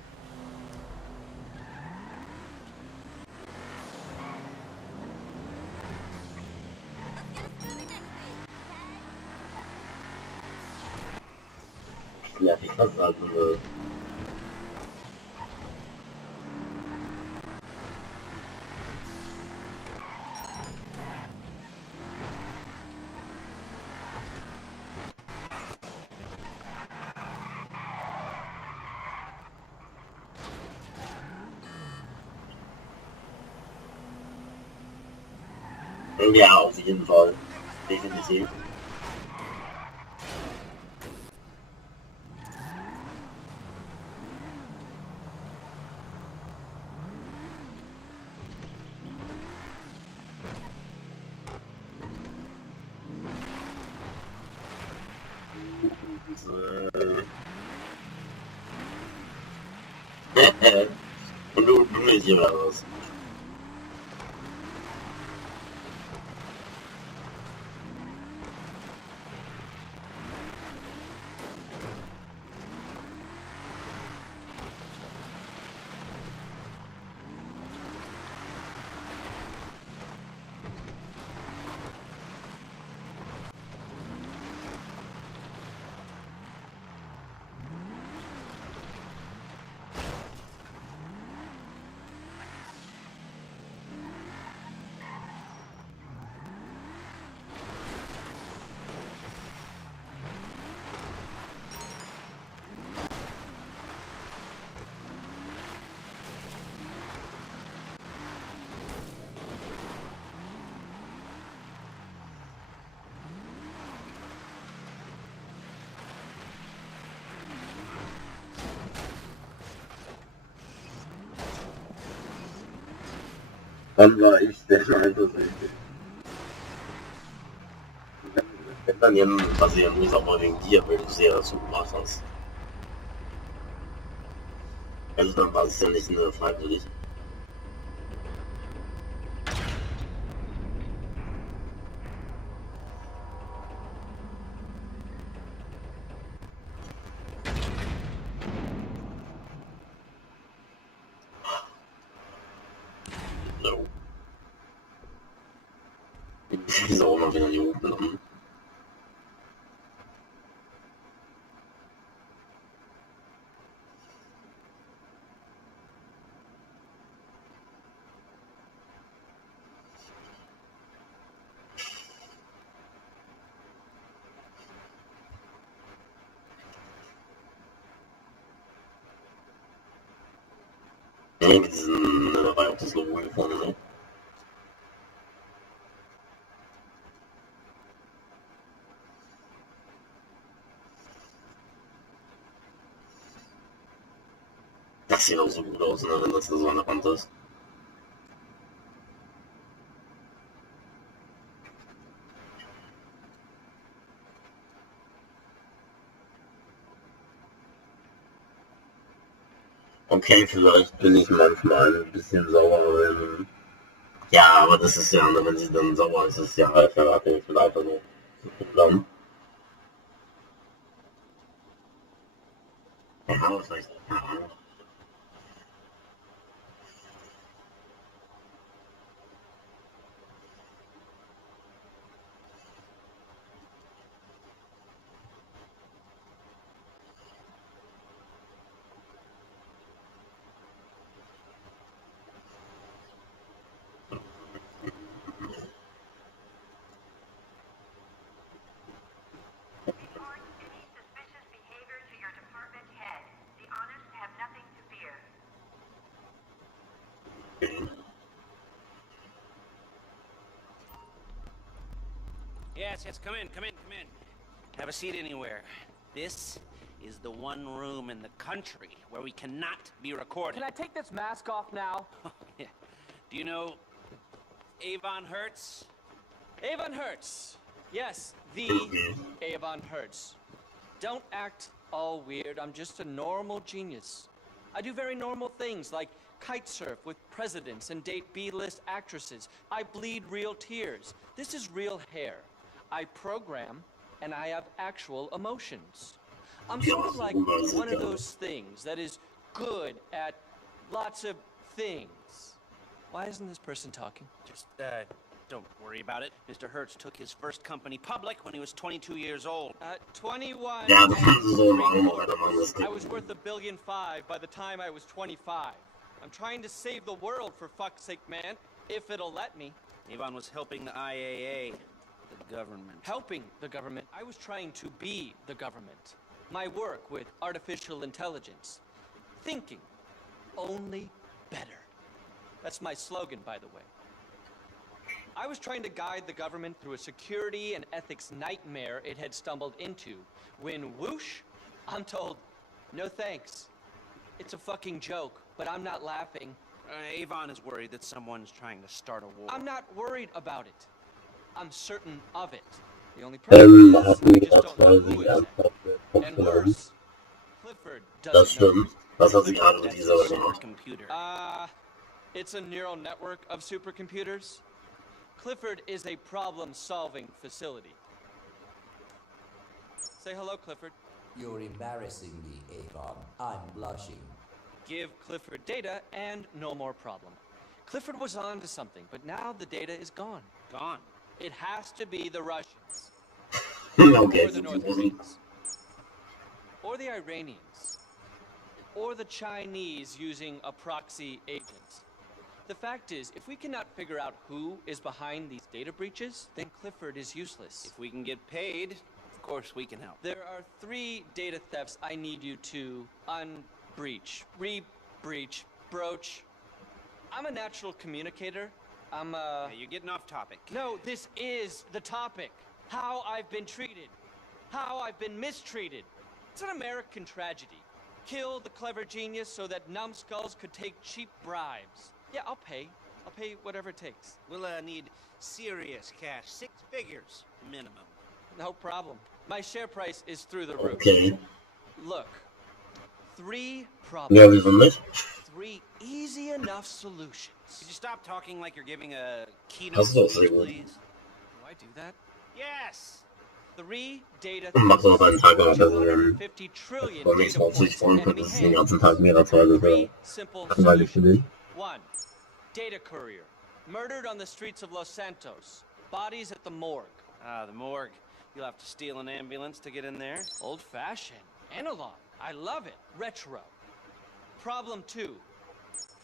Ja, ich kann sagen, ja, auf jeden Fall. Definitiv. Und du nicht hier was. Dann war ich der Eifersüchtige. Wenn dann jemand passieren muss, aber wegen dir, weil du sehr dazu gemacht hast. Also dann war es ja nicht eine freiwillig. No. Wieso auch mal wieder die hochgeladen? Nee, mit diesen, da war ja auch das Logo hier vorne, ne? Das sieht auch so gut aus, ne, wenn das da so an der Wand ist. Okay, vielleicht bin ich manchmal ein bisschen sauer, wenn... Ja, aber das ist ja, wenn sie dann sauer ist, ist ja halt abhängig von einfach nur das Programm. Ja, aber vielleicht... Ja. Report any suspicious behavior to your department head. The honest have nothing to fear. Yes, come in. Have a seat anywhere. This is the one room in the country where we cannot be recorded. Can I take this mask off now? Yeah. Do you know Avon Hertz? Avon Hertz. Yes, the Avon Hertz. Don't act all weird. I'm just a normal genius. I do very normal things like kite surf with presidents and date B-list actresses. I bleed real tears. This is real hair. I program and I have actual emotions. I'm sort of like one of those things that is good at lots of things. Why isn't this person talking? Just, don't worry about it. Mr. Hertz took his first company public when he was 22 years old. 21. Ja, das kannst du so machen, I was worth $1.5 billion by the time I was 25. I'm trying to save the world, for fuck's sake, man. If it'll let me. Avon was helping the IAA, the government. Helping the government. I was trying to be the government. My work with artificial intelligence. Thinking. Only better. That's my slogan, by the way. I was trying to guide the government through a security and ethics nightmare it had stumbled into, when whoosh, I'm told, no thanks. It's a fucking joke, but I'm not laughing. Avon is worried that someone's trying to start a war. I'm not worried about it. I'm certain of it. The only problem is, hat I mich just don't know who quasi is it. ernsthaft And hochgeladen. worse, Clifford Das doesn't know. stimmt. Was hat sie gerade mit dieser gemacht? Computer. It's a neural network of supercomputers. Clifford is a problem-solving facility. Say hello, Clifford. You're embarrassing me, Avon. I'm blushing. Give Clifford data and no more problem. Clifford was on to something, but now the data is gone. Gone. It has to be the Russians. Okay, Or the North Koreans. Or the Iranians. Or the Chinese using a proxy agent. The fact is, if we cannot figure out who is behind these data breaches, then Clifford is useless. If we can get paid, of course we can help. There are 3 data thefts I need you to unbreach, re-breach, broach. I'm a natural communicator. Yeah, you're getting off topic. No, this is the topic. How I've been treated. How I've been mistreated. It's an American tragedy. Kill the clever genius so that numbskulls could take cheap bribes. Yeah, I'll pay. I'll pay whatever it takes. We'll need serious cash, 6 figures minimum. No problem. My share price is through the roof. Okay. Look, 3 Ja, problems. wieso nicht? 3 easy enough solutions. Could you stop talking like you're giving a keynote Das ist doch speech, sehr gut. please? Do I do that? Yes! 3 data Macht doch einen Tag gehabt, also wenn 250 trillion man data nichts auf sich points freuen in könnte, enemy ist den ganzen hands. Tag mehrer Zeit, das 3 wäre simple langweilig für solutions. den. 1. Data courier. Murdered on the streets of Los Santos. Bodies at the morgue. Ah, the morgue. You'll have to steal an ambulance to get in there. Old-fashioned. Analog. I love it. Retro. Problem 2.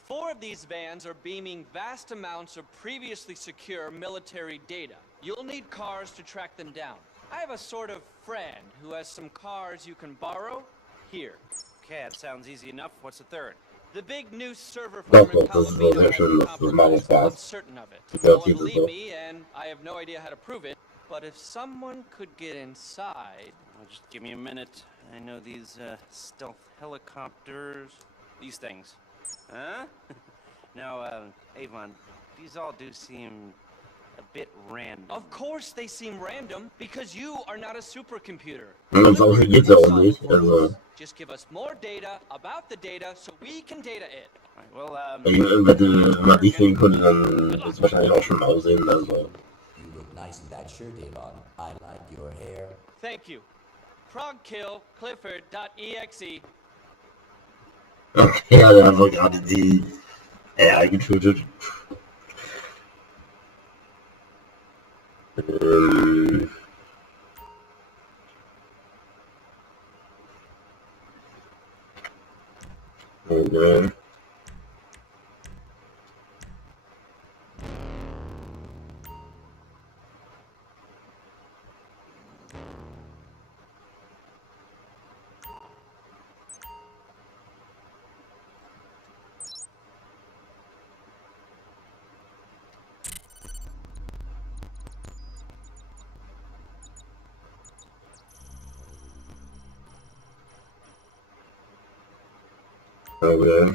4 of these vans are beaming vast amounts of previously secure military data. You'll need cars to track them down. I have a sort of friend who has some cars you can borrow. Here. Okay, that sounds easy enough. What's the 3rd? The big new server Doch, farm in doch, das ist Palomino sehr has schön, been das macht compromised. Spaß. I'm certain of it. Ja, No one viel believe so. me, and I have no idea how to prove it. But if someone could get inside... Well, just give me a minute. I know these, stealth helicopters. These things. Huh? Now, Avon, these all do seem a bit random. Of course they seem random, because you are not a supercomputer. Und ganz außen geht's ja auch nicht, also. Just give us more data about the data so we can data it. Alright, well, Wenn man die sehen könnte, dann wird es wahrscheinlich auch schon aussehen, also. You look nice in that shirt, Avon. I like your hair. Thank you. Frogkill.clifford.exe. Okay, er hat einfach gerade die AI getötet. Okay. Okay.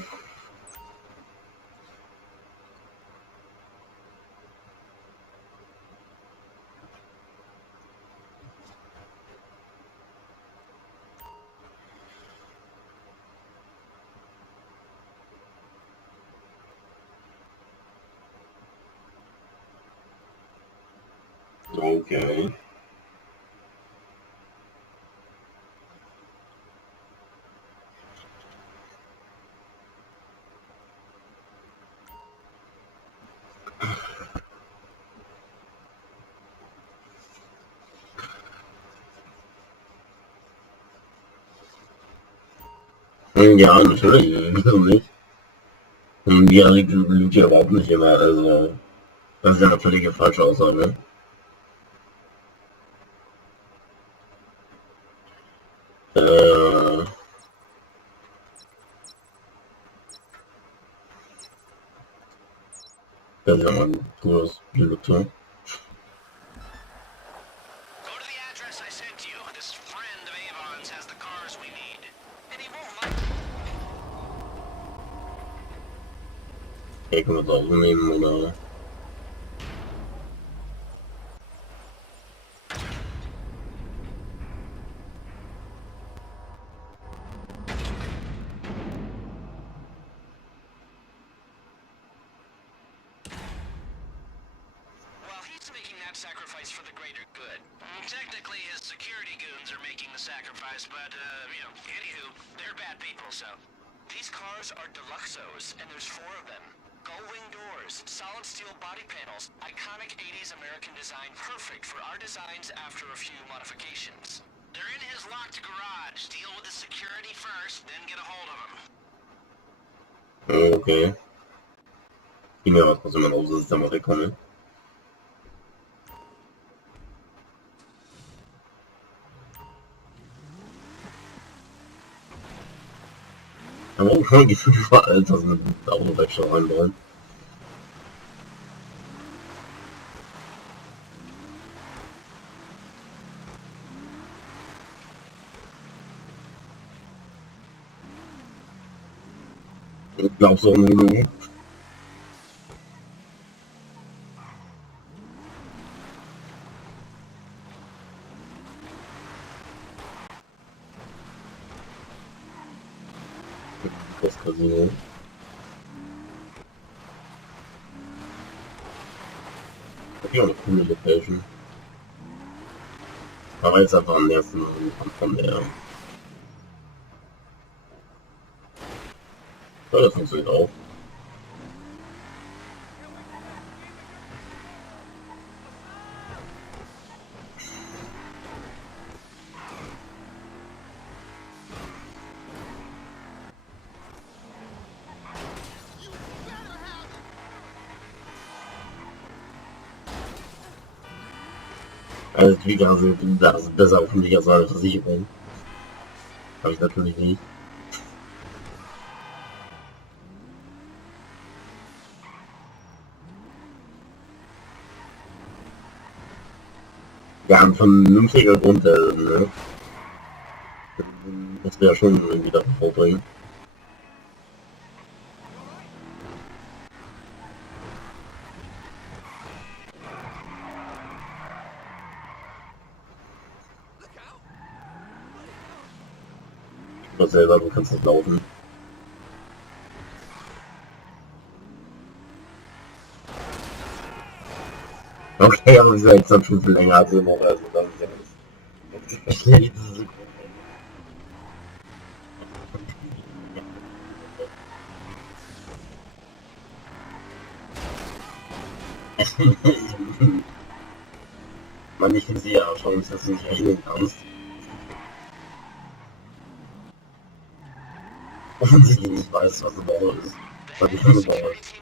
Okay. Ja, natürlich, wieso nicht? Und die lügt ja überhaupt nicht immer, also. Das ist ja eine völlige falsche Aussage. Das ist ja mal ein gutes Lüge. Go to the address I sent you. This friend of Avon's has the cars we need. And he won't like... Okay, können wir es auch nehmen, oder? Sacrifice for the greater good. Technically, his security goons are making the sacrifice, but, anywho, they're bad people, so. These cars are deluxos, and there's 4 of them. Gull-wing doors, solid steel body panels, iconic 80s American design, perfect for our designs after a few modifications. They're in his locked garage. Deal with the security first, then get a hold of them. Okay. Ging ja was, was immer raus ist, dann mal wegkomme. Aber auch schon die 5 Alter sind mit Autowerkstatt reinbauen. Glaubst du auch nur? Das Casino. Okay, auch eine coole Location. Aber jetzt einfach am nächsten von der. Ja, das funktioniert auch. Also die Flieger sind besser auf mich als eine Versicherung. Habe ich natürlich nicht. Ja, ein vernünftiger Grund, ne? Das wäre schon irgendwie da vorbringen. Auto selber, du kannst nicht laufen. Okay, aber sie ist jetzt schon viel länger als immer, also das ist ja nicht. Man, ich sehe ja schon, dass du nicht rechnen kannst. Offensichtlich nicht weiß, was gebaut ist. Was ich schon gebaut ist.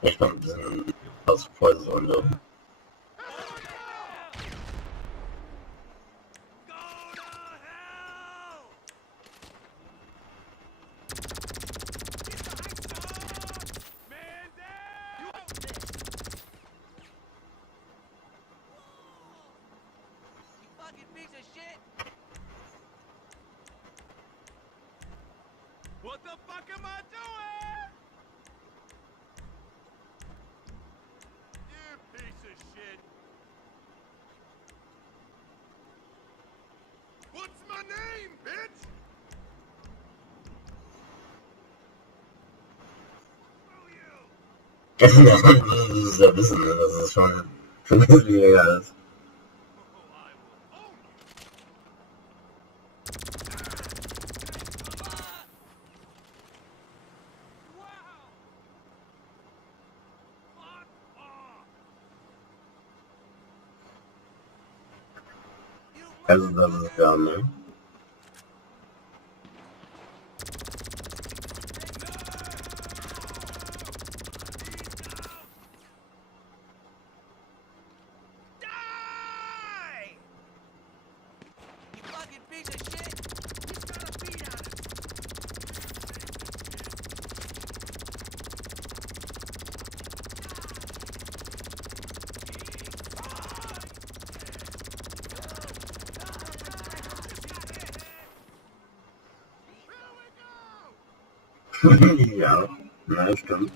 Ich bin ein bisschen was Vollsäule. What the fuck am I doing? You piece of shit. What's my name, bitch? Das ist ja Wissen, ne? Das ist schon viel länger ist. Also das ist ja, ne? Ja, na, stimmt.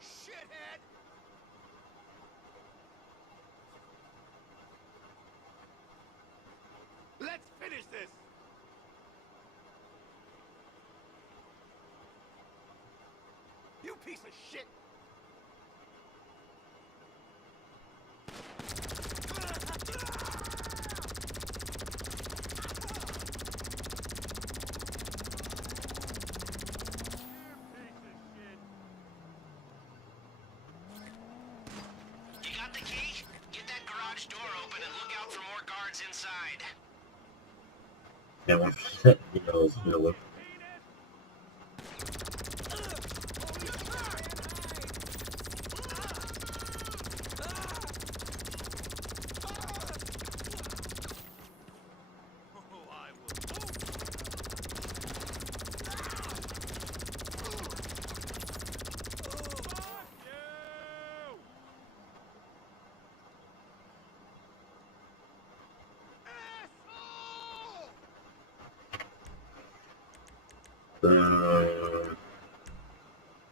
Shithead! Let's finish this! You piece of shit! Ja, was sieht aus, ja.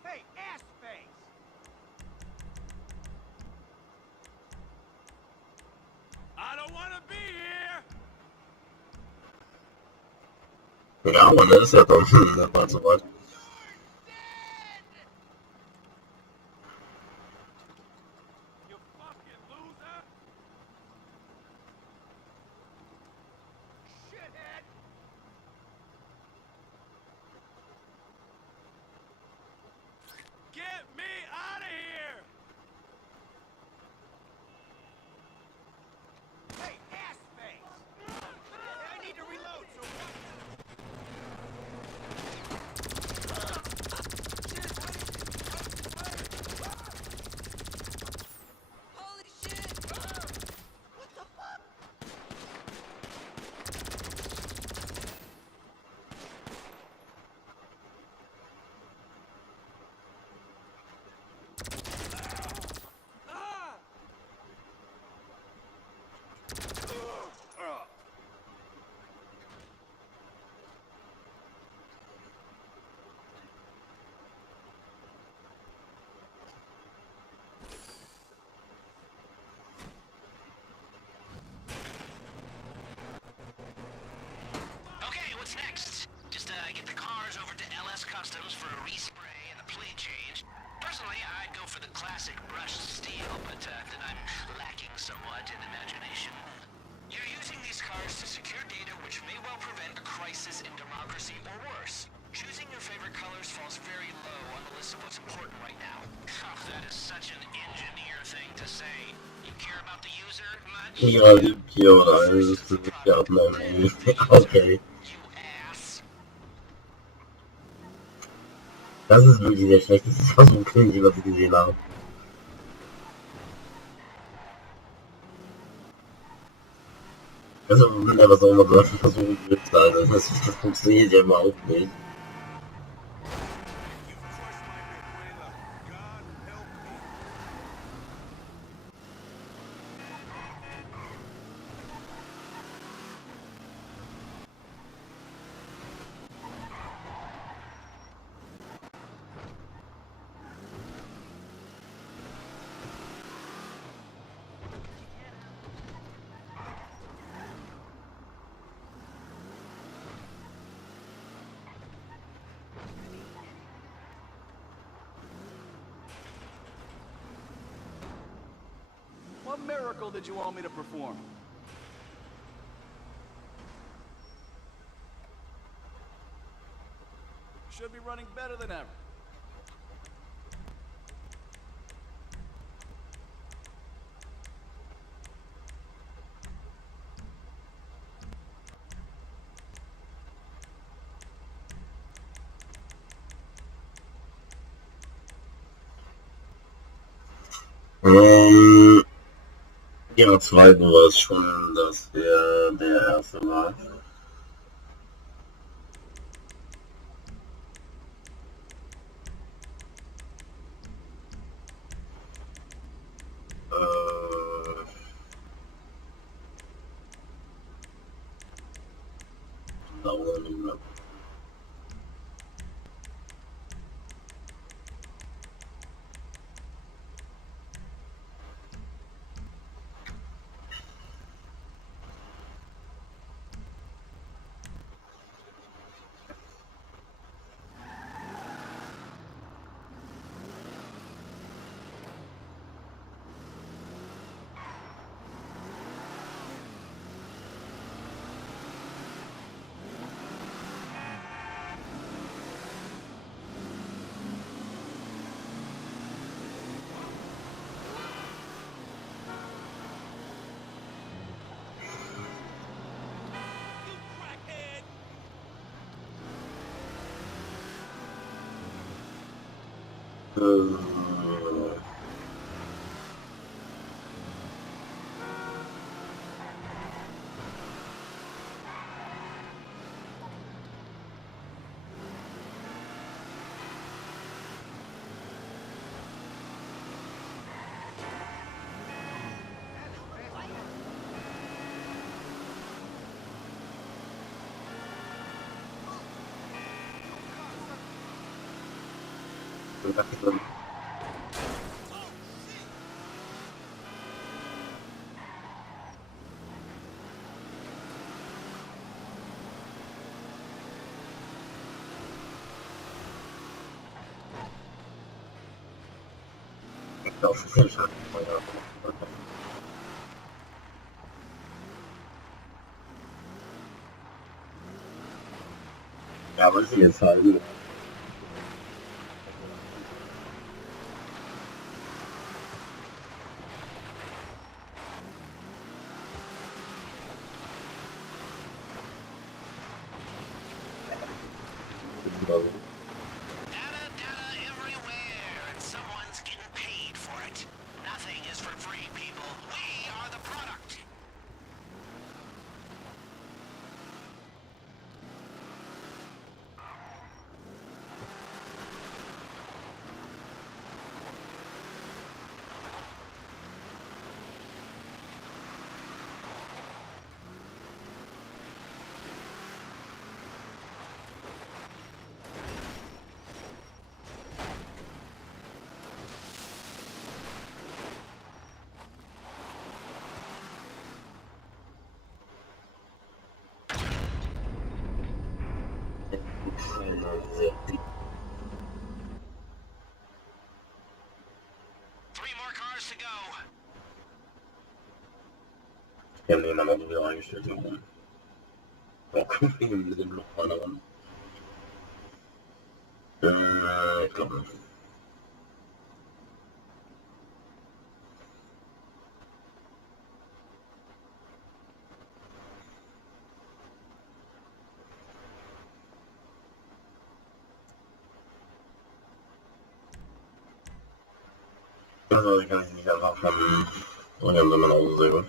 Hey, ass face! I don't wanna be here! Ja, aber das ist ja dann mal so weit. You fucking loser! Shithead! Get me out of here! Hey, ass face! I need to reload, so care about the user much? Ja, lieb hier oder alles. Ja, nein, okay. You ass. Das ist wirklich der schlechteste Versuch, den ich was gesehen habe. Also, was auch immer Leute versuchen willst, Alter. Das funktioniert ja überhaupt nicht. You crushed my Venezuela. God help me. What miracle did you want me to perform? Should be running better than ever. Ihrer zweiten war es schon, dass der erste war. Dauer nicht mehr. Ja, aber sie jetzt halt. Data, data everywhere, and someone's getting paid for it. Nothing is for free, people. We are the product. Three more cars to go. Wir haben jemanden also wieder eingestellt hier oben. Oh, guck mal, mit dem Loch ran. Ich glaube nicht. Also kann ich nicht einfach von bringen, wenn man Auto sehr gut.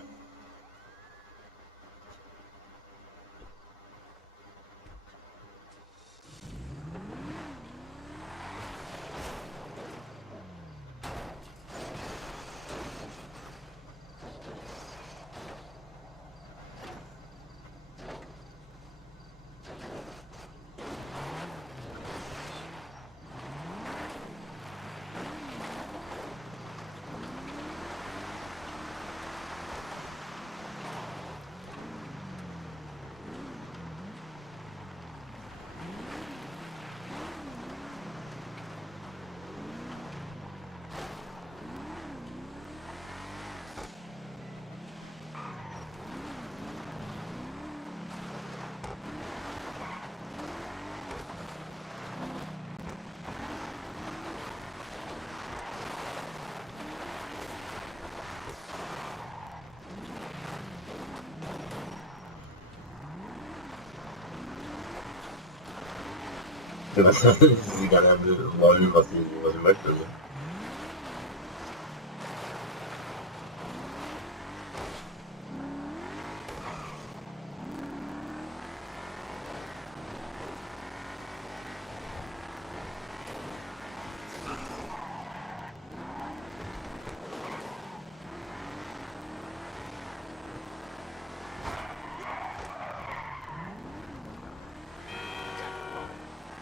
Was sie gerne wollen, was sie möchten. Ne?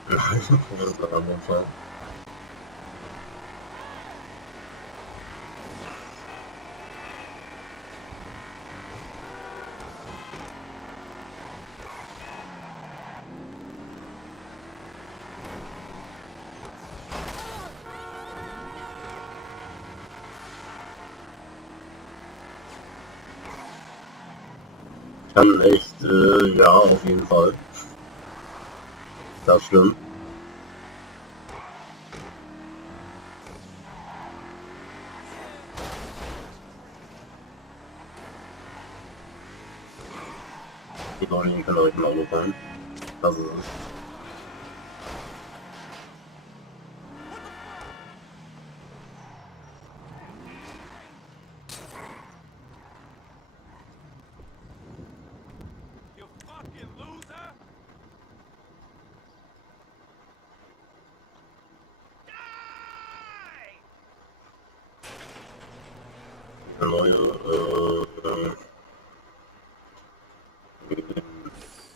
Das ist ein anderer Fall. Kann echt, ja, auf jeden Fall. Das stimmt. Die Leute können euch im Auto fahren. Das ist es. You fucking loser! Eine neue,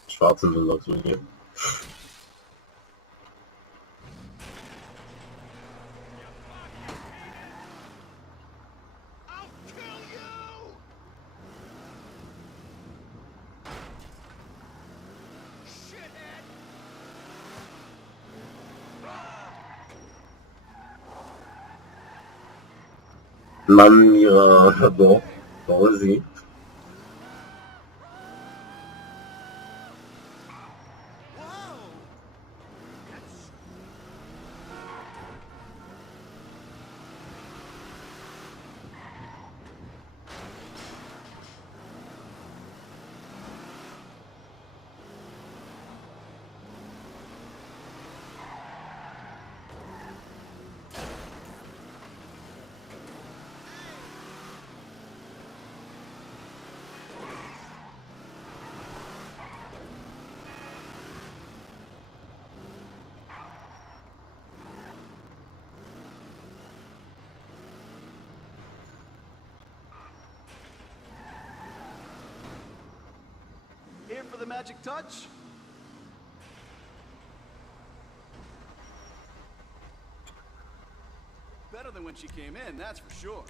schwarzen Lackierung hier. I'll kill you! Shithead! Mann, ihrer doch, soll sie. Here for the magic touch? Better than when she came in, that's for sure.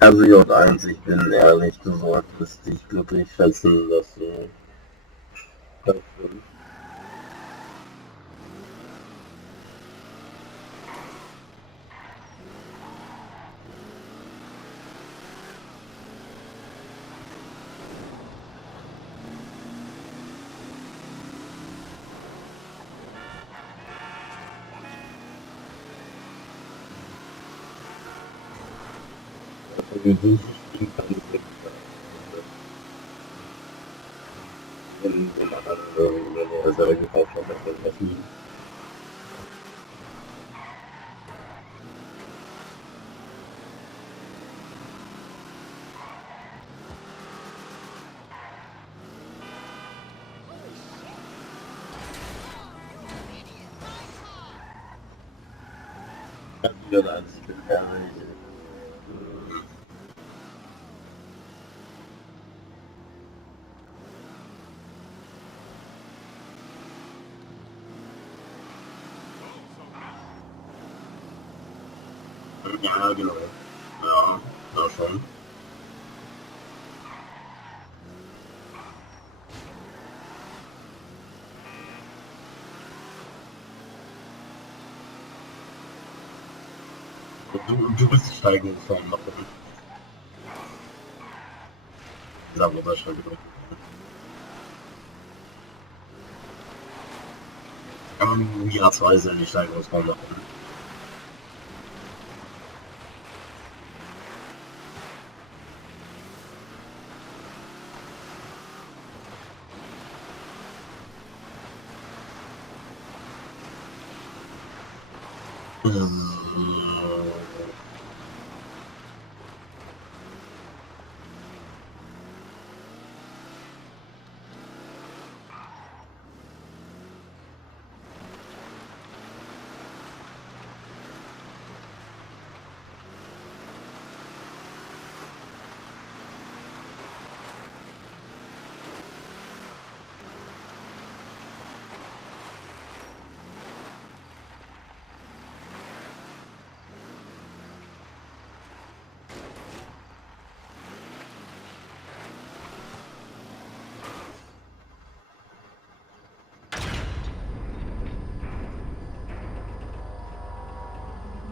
Also J1, ich bin ehrlich, du solltest dich glücklich schätzen, dass du das stimmt. wie durchsichtigen kann ich nicht wenn man dann wenn er selber gekauft hat, dann das nie. Das ist wieder ein einzige gefährlich. Ja, genau. Ja, ja schon. Du bist die Steigerungsform nach oben. Da wurde das schon gedrückt. Die A2 ist ja die Steigerungsform nach oben.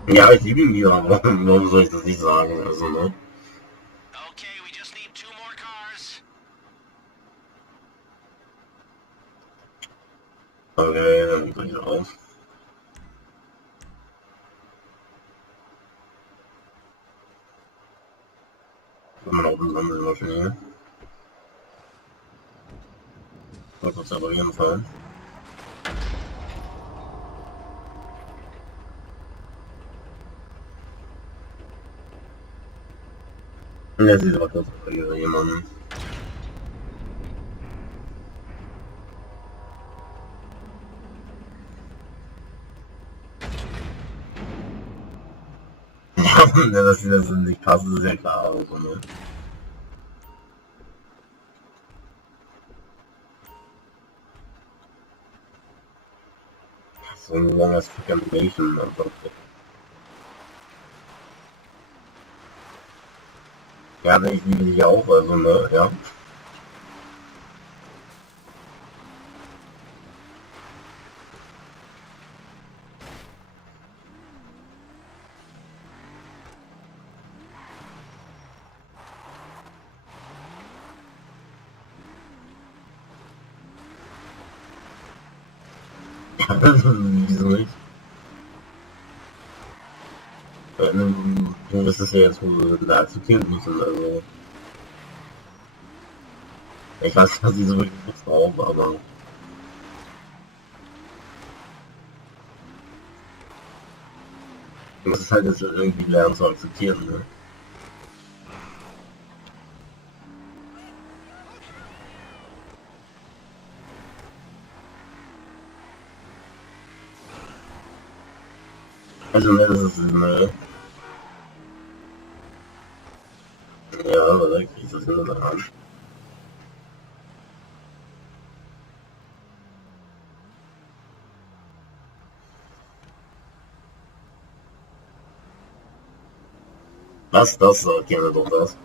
Ja, ich liebe ihn wieder, aber warum soll ich das nicht sagen? Also, ne? Okay, we just need 2 more cars. Okay, dann kann ich raus. Wenn man auf dem Sammelmaschine. Mal kurz aber jeden Fall. Ja, sie sagt das jemanden. Ja, dass sie das nicht passt, ist ja klar. Also, ne? So ein langes Animation. Also. Ja, ne, ich liebe dich auch, also, ne? Ja. Wieso nicht? Du wirst es ja jetzt wohl da akzeptieren müssen, also. Ich weiß, dass sie so wirklich Lust drauf, aber. Du musst es halt jetzt irgendwie lernen zu akzeptieren, ne? Also, ne, das ist, ne. Ja, aber da krieg ich das hin und an. Was, das, gerne doch das.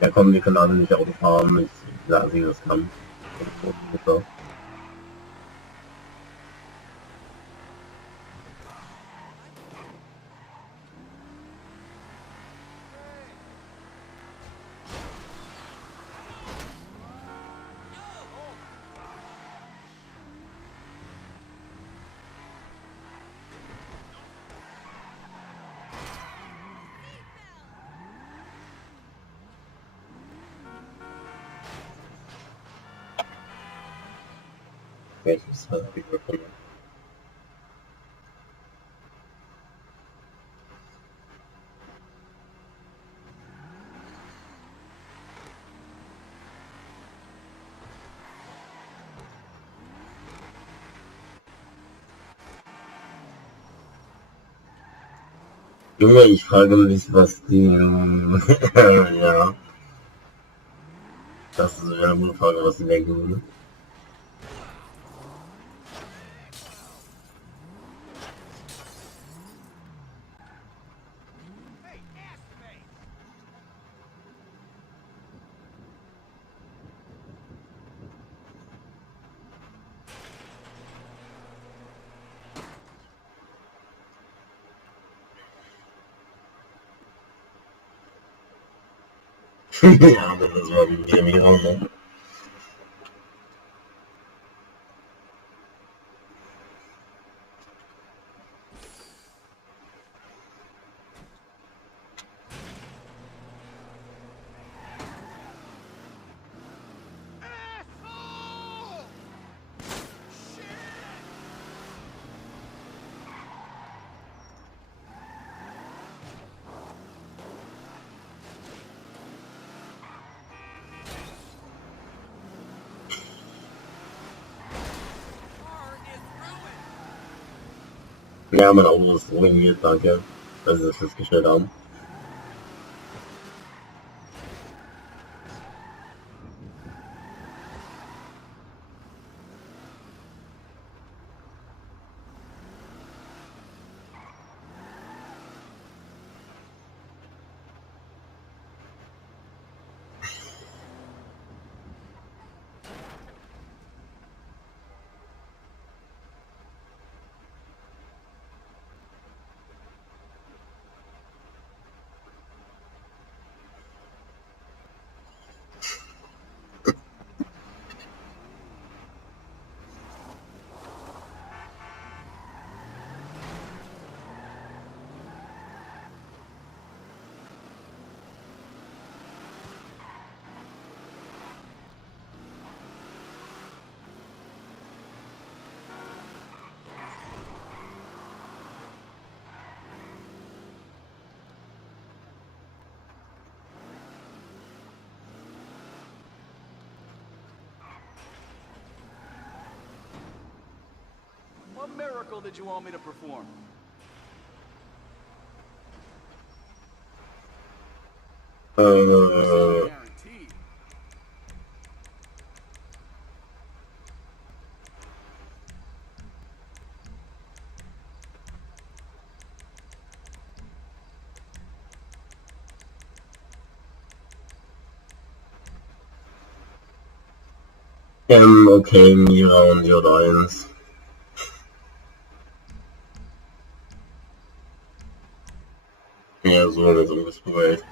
Ja komm, wir können alle nicht Auto fahren, ich sage, wie das kann. Welches hat die gefunden? Junge, ich frage mich, was die... ja. Das ist eine gute Frage, was die denken würde. Ja, das war wie Jimmy auch, ne? Ja, mein Auto ist ruiniert, danke, dass Sie das festgestellt haben. What miracle did you want me to perform? Guaranteed. Okay, Mira und J1. Ja, so wird es umgesprayt.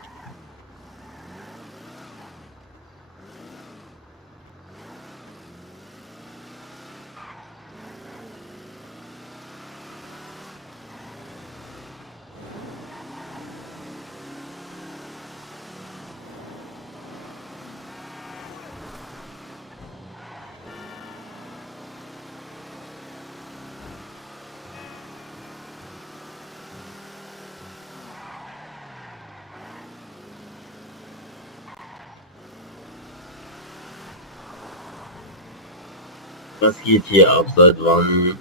Was geht hier ab, seit wann?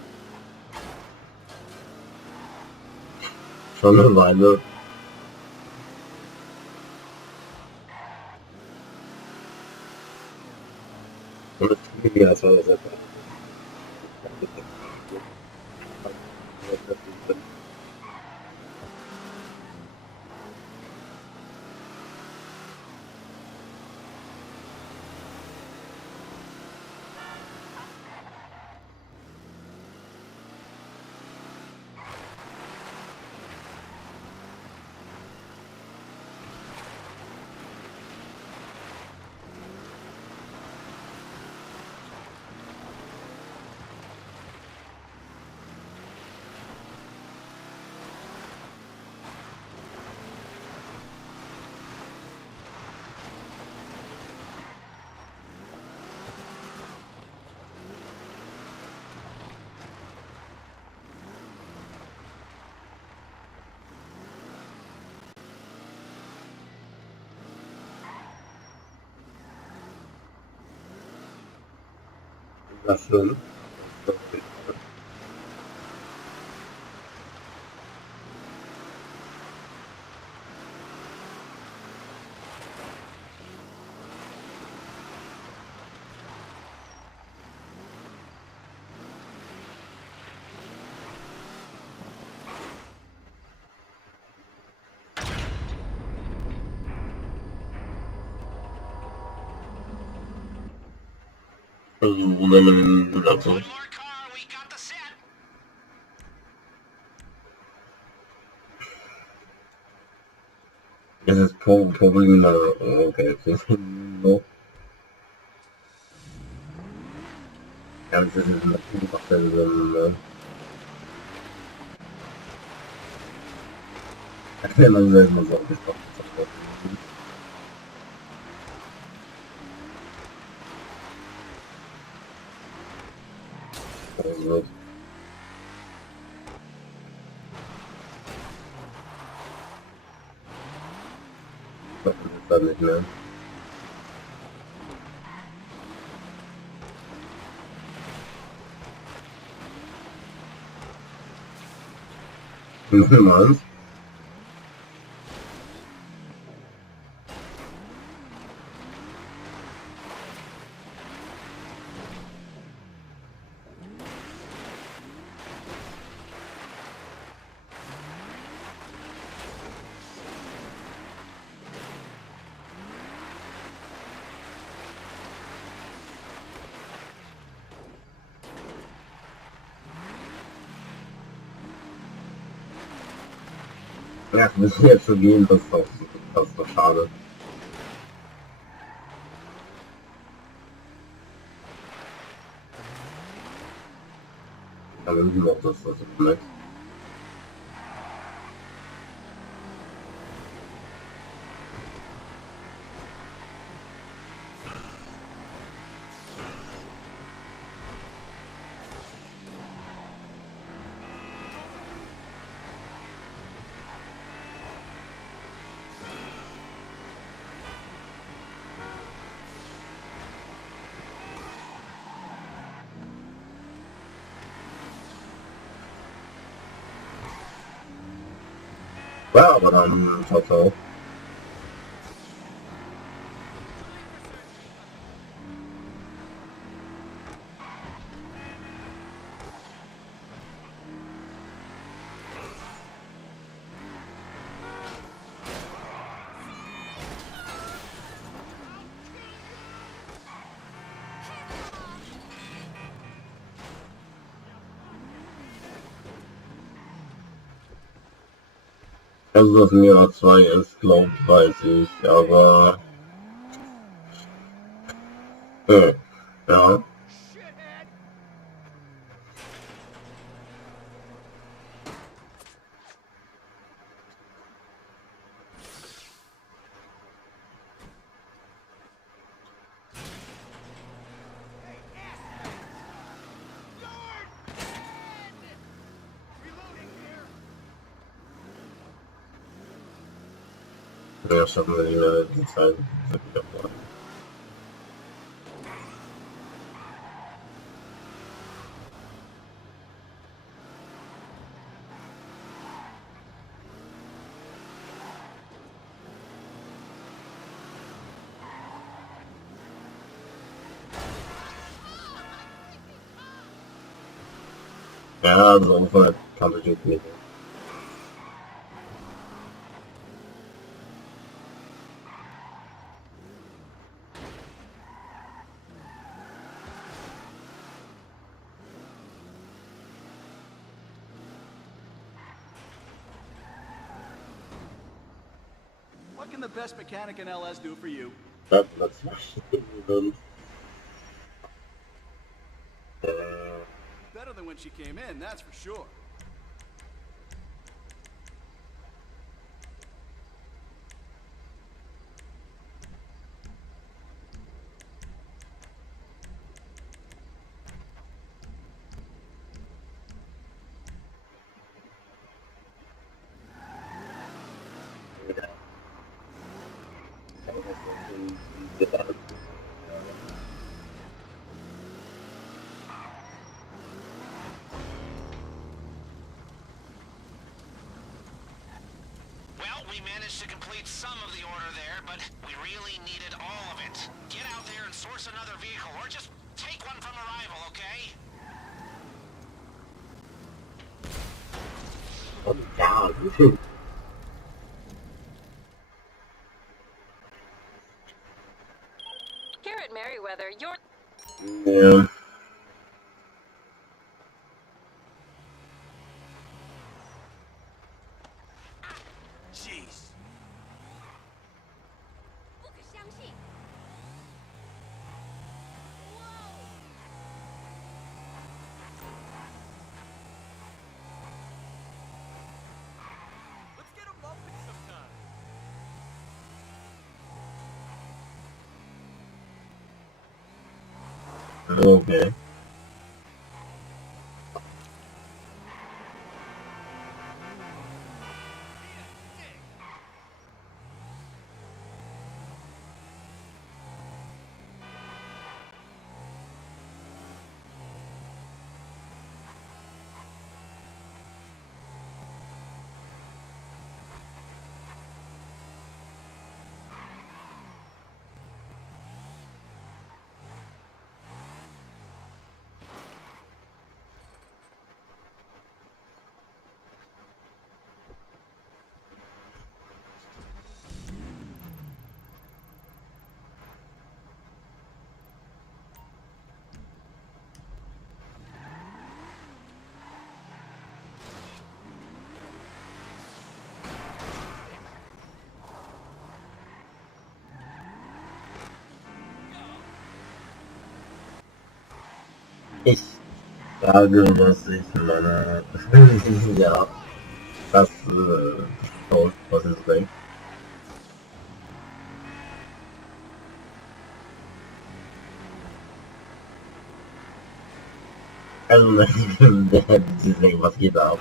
Schon eine Weile. Und das war das etwa. Das stimmt. Also, One more car, we got the set. es ist probably not okay. No. Ja, das ist natürlich auch dann so ein, wenn man selber so aufgestockt hat. Also, das ist dann nicht mehr. Niemals. Ja, wir müssen jetzt schon gehen, das ist doch schade. Aber wir noch das ist nett. Ja, aber dann, ciao, ciao. Also, dass Mira 2 ist, glaubt, weiß ich, aber, ja. Ja, schaffen wir nicht mehr die Zeit. Ja, so ungefähr kann ich jetzt nicht. What can the best mechanic in LS do for you? Das und, Better than when she came in, that's for sure. we managed to complete some of the order there, but we really needed all of it. Get out there and source another vehicle, or just take one from arrival, okay? Oh god. Here at Merriweather, you're... Yeah. Jeez. 不可相信。Let's get a muffin sometime. Okay. Ich sage, was ich meine. Ja, das was ist weg. Also, deswegen, was geht da ab?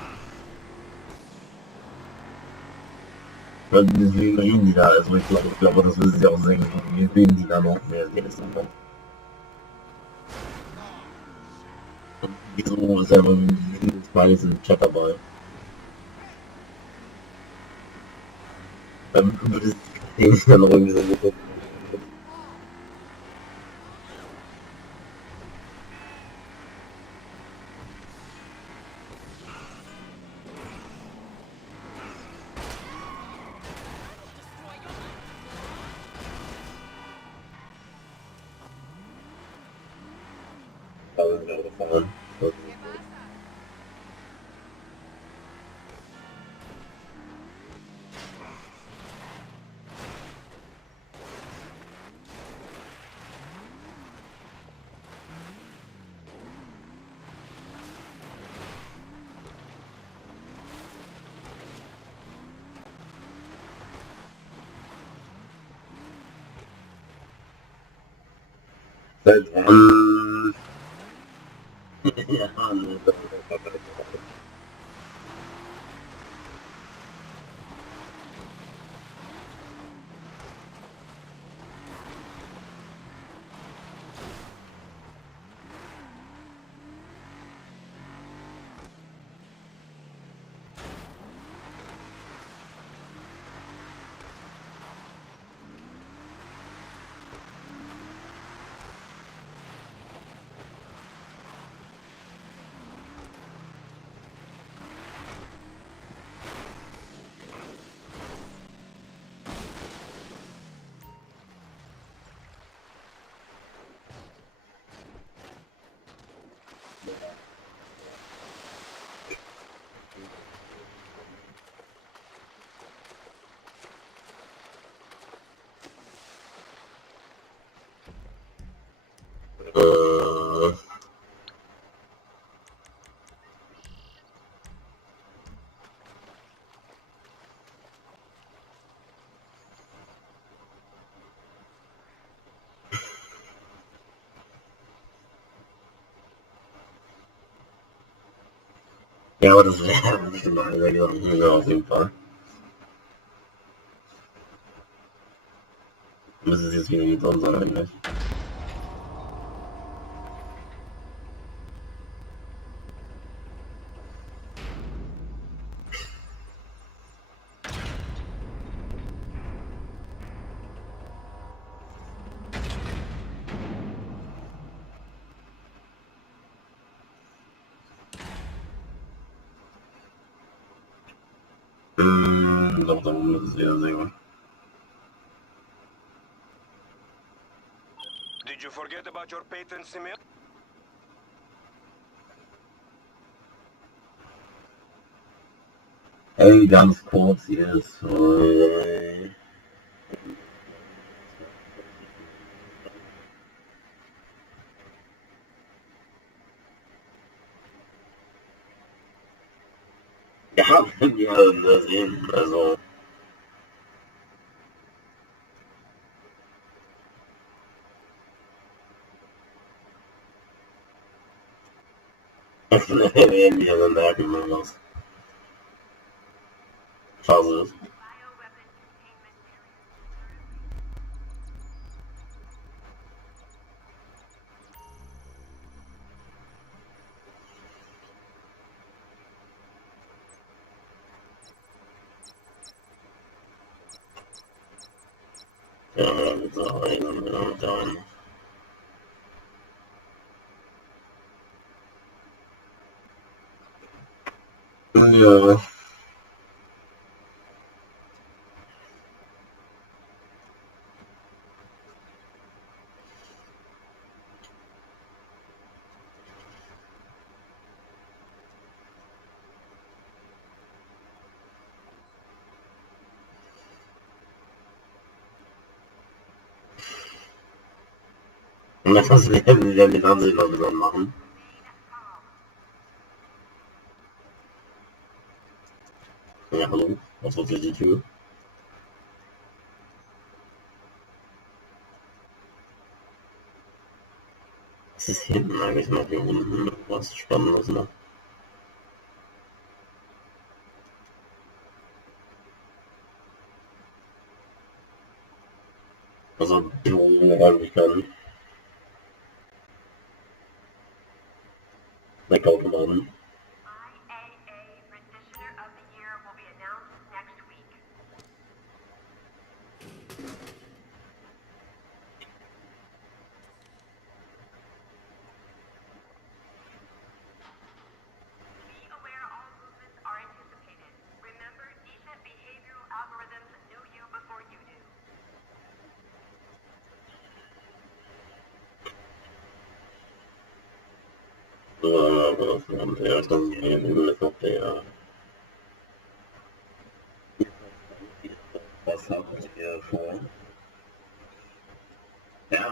Deswegen reden die da, also ich glaube, das will sie auch sehen. Wie reden die da noch mehr? Geht es einfach. Wieso ist einfach ein Smileys im Chat dabei? Dann würde es den dann noch irgendwie so geguckt. Gefahren. Seit wann? Ja, ne, das ja, aber das wäre nicht immer ja, auf jeden Fall. Muss es jetzt wieder mit uns sein eigentlich. Doch, darum ist es eher sehr. Did you forget about your patent Simil? Ey, ganz kurz jetzt. Ja, wir sehen, also. Das werden wir dann merken, wenn das Phase ist. Ja, mit der einen, mit der einen. Ja. Und das werden wir den Ansehen dann machen. Ja, hallo, was wird hier die Tür? Was ist hinten eigentlich noch hier unten? Was Spannendes noch? Also Büroräumlichkeiten. Wegautomaten. Und ja, dann ist noch der. Was habt ihr vor? Ja,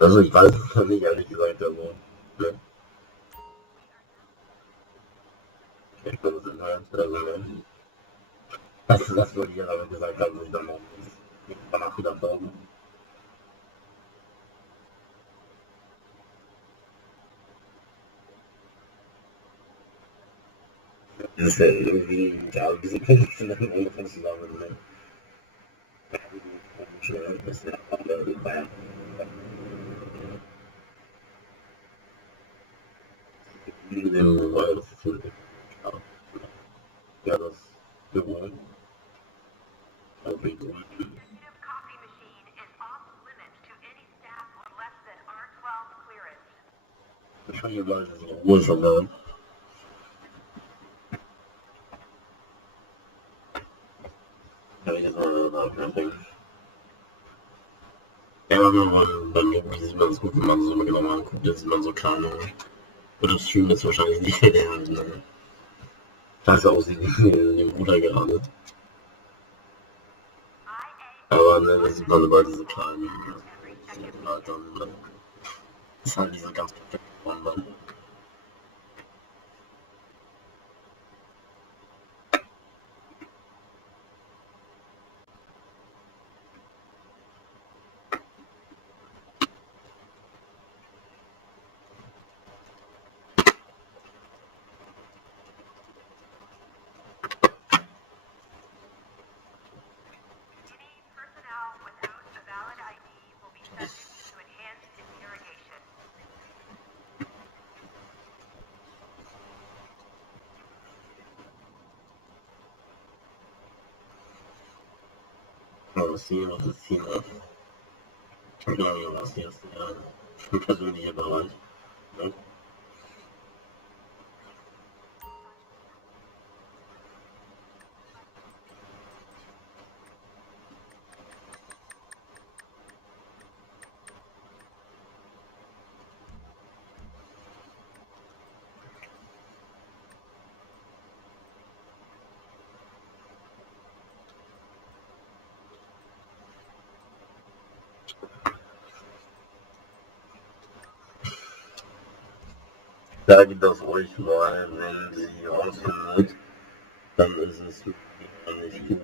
also ich weiß es nicht, ehrlich gesagt, also. Ne? Ich glaube, es ist halt, also, das wollte ich aber gesagt haben, ich dann noch danach wieder sagen. Das ist ja irgendwie, ja, diese Punkte dann ungefähr zusammen, ne? Das ist ja Bayern. Ja, das Büro. Ich kann hier mal so Ruhe schon mal. Ja, jetzt mal nachdenken. Ja, beim Joggen sieht man es gut, wenn man so genau mal anguckt, jetzt sieht man so kleine. Und das Stream ist wahrscheinlich nicht der, ne? Das aussieht wie ein Bruder gerade. Aber ne, das sieht man über diese kleinen. Halt dann, ne? Das ist halt diese ganz perfekte Form dann. Was hier, was ist hier? Ja, was hier ist der persönliche Bereich. Ne? Sage das euch mal, wenn sie rausfindet, dann ist es nicht gut.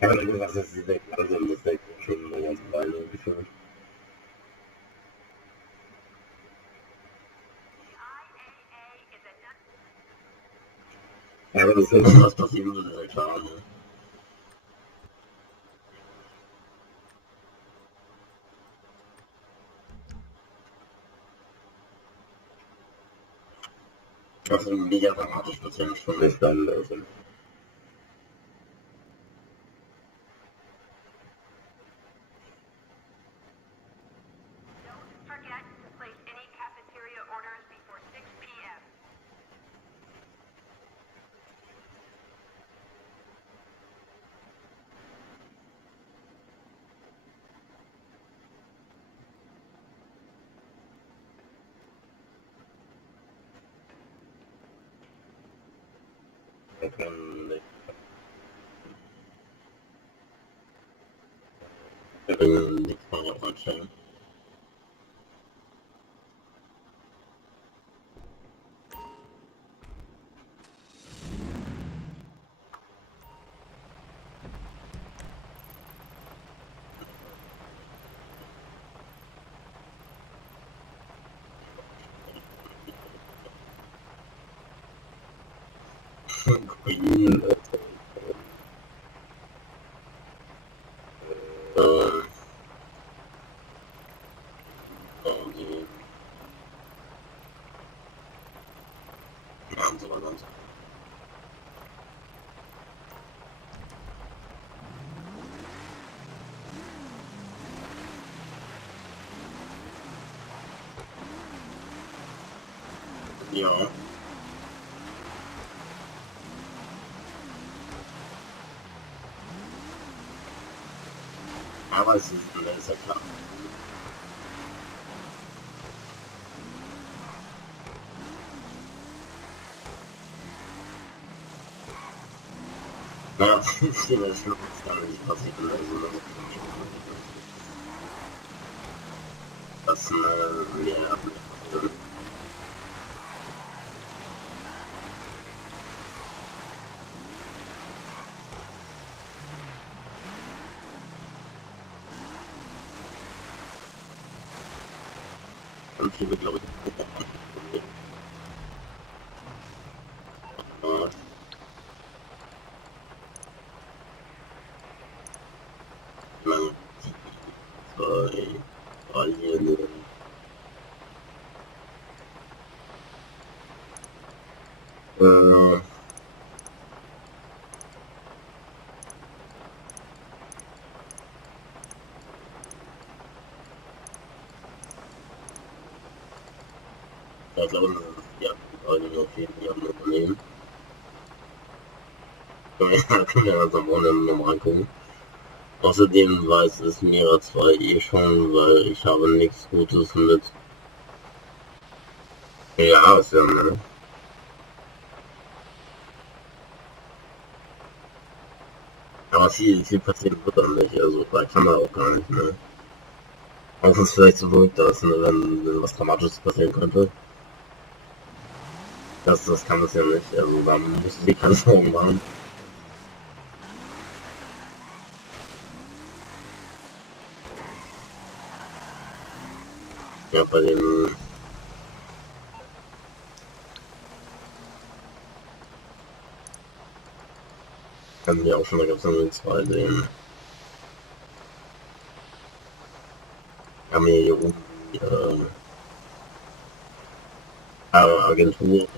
Ich habe gesagt, dass sie weg langsam, das weg schon eine ganze Weile gefühlt. Ja, aber das ist nicht was passieren würde, ist ja klar, ne? Also mega dramatisch, das ja nicht von mir sein, also. Don't forget to place any cafeteria orders before 6 p.m. Da kann nichts mehr auch anstellen. Green, die ja, und so weiter und so. Ja. Aber es ist ja klar. Ja, das ist gar nicht passiert. Also, das ja, und viele, glaube ich, lang, zwei, hier, ich glaube, ja, also auf jeden Fall ein Unternehmen. Können wir uns am Wochenende nochmal angucken. Außerdem weiß es Mira 2 eh schon, weil ich habe nichts Gutes mit. Ja, ist ja, ne? Aber viel passieren wird dann nicht, also da kann man auch gar nicht, ne? Auch wenn es vielleicht so wirkt, dass, ne, wenn was Dramatisches passieren könnte. Das kann es ja nicht, also da müsste die keine Sorgen machen. Ja, bei den haben wir auch schon, da gab es dann zwei, den haben wir hier oben die Agentur.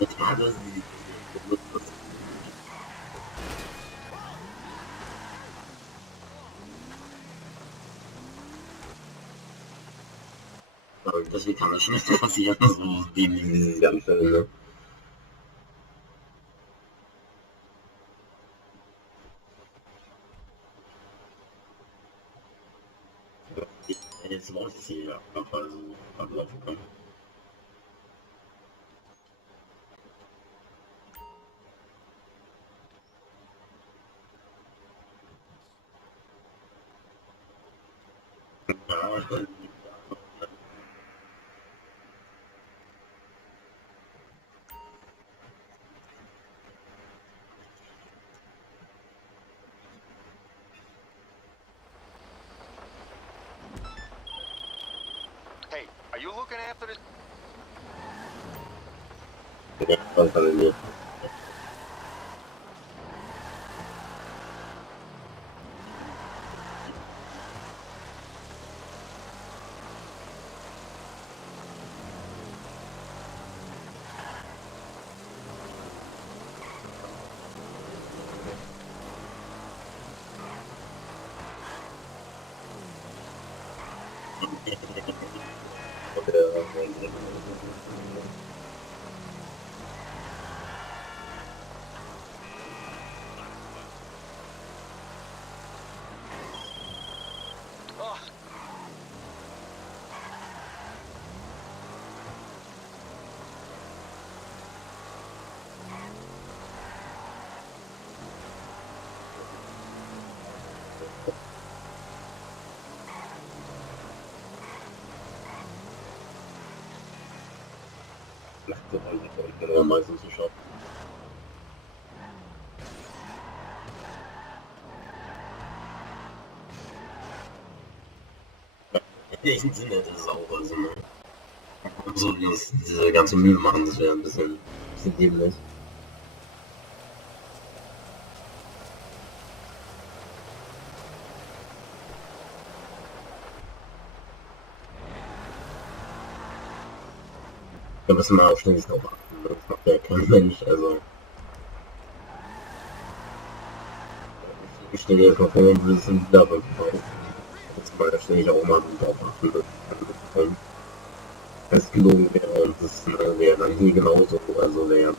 Das war das, deswegen kann das schnell passieren, so die ganze, ne? Jetzt läuft es hier einfach so ablaufen kann. Ja, ich bin Hey, are you looking after this? nicht. Oh, Genau, meistens zu schaffen. Ich finde das auch, also, ne? So, diese ganze Mühe machen, das wäre ein bisschen dämlich. Da müssen wir auch ständig drauf achten, das macht ja kein Mensch, also. Ich stelle dir vor, wenn wir das in wieder verkaufen. Jetzt mal ständig auch mal drauf achten, dass festgelogen wäre und das wäre dann hier genauso, also wäre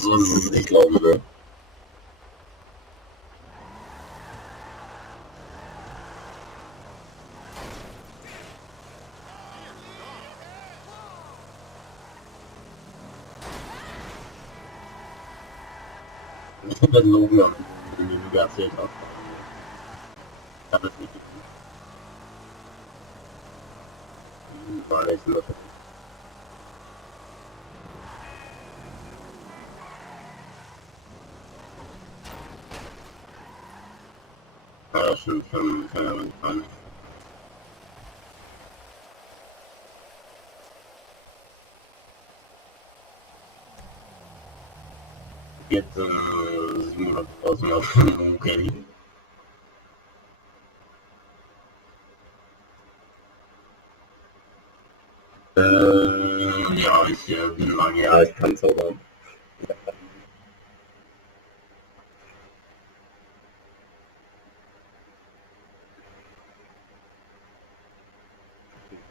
so ist es nicht, glaube ich, ne? Wenn Logan am Ende erzählt hat. Kann das nicht war echt nur. Ja, stimmt, kann ja nicht an. Jetzt 700.000 auf okay. Ja, ich bin Magier, ich kann zaubern.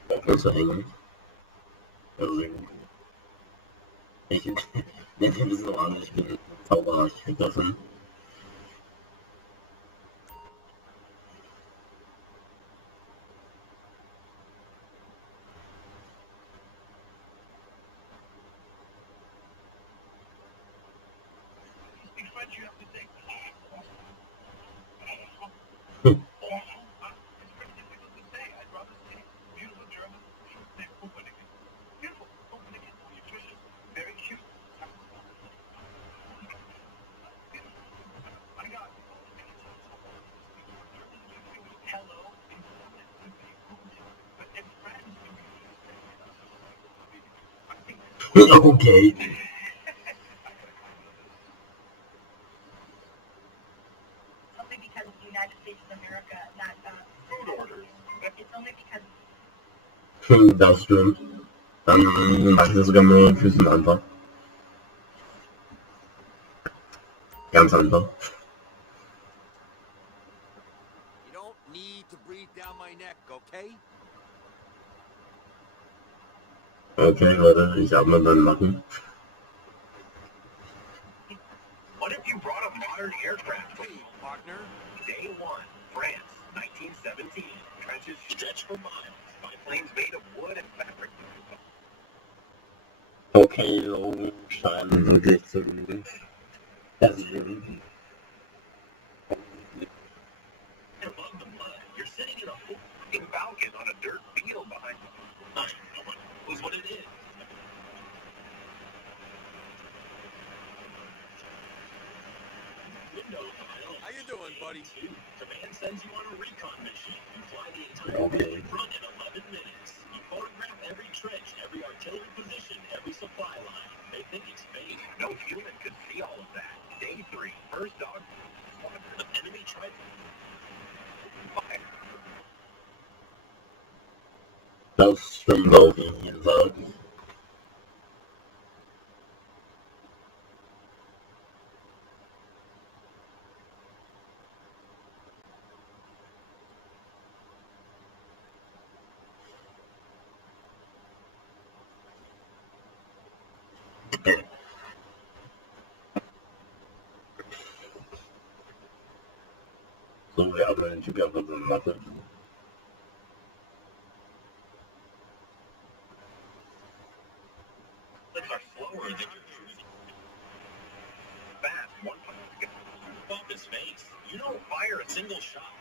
Auch nicht so eng. Also, ich nehme das so an, ich bin Zauberer, ich krieg das hin. Okay. Only because of the United States of America, not Food orders. it's only because Das stimmt. Dann mache ich das sogar mit den Füßen einfach. Ganz einfach. You don't need to breathe down my neck, okay? Okay, warte, ich atme dann machen. What if you brought a modern aircraft? Hey, partner. Day 1, France, 1917. Trenches stretch for miles. Biplanes made of wood and fabric. Okay, so scheinen wirklich zu lügen. Das stimmt. Above the mud, you're sitting in a full falcon on a dirt field behind you. No one knows what it is. Windows aisle. How you doing, buddy? Command sends you on a recon mission. You fly the entire front in 11 minutes. You photograph every trench, every artillery position, every supply line. They think it's fake. No human could see all of that. Day 3, first dog. The enemy tried to fire. Das stimmt auf jeden Fall. So, wir haben den Typ einfach so eine Matte. Are slower than your cruising. Fast, one bump his face. You don't fire a single shot.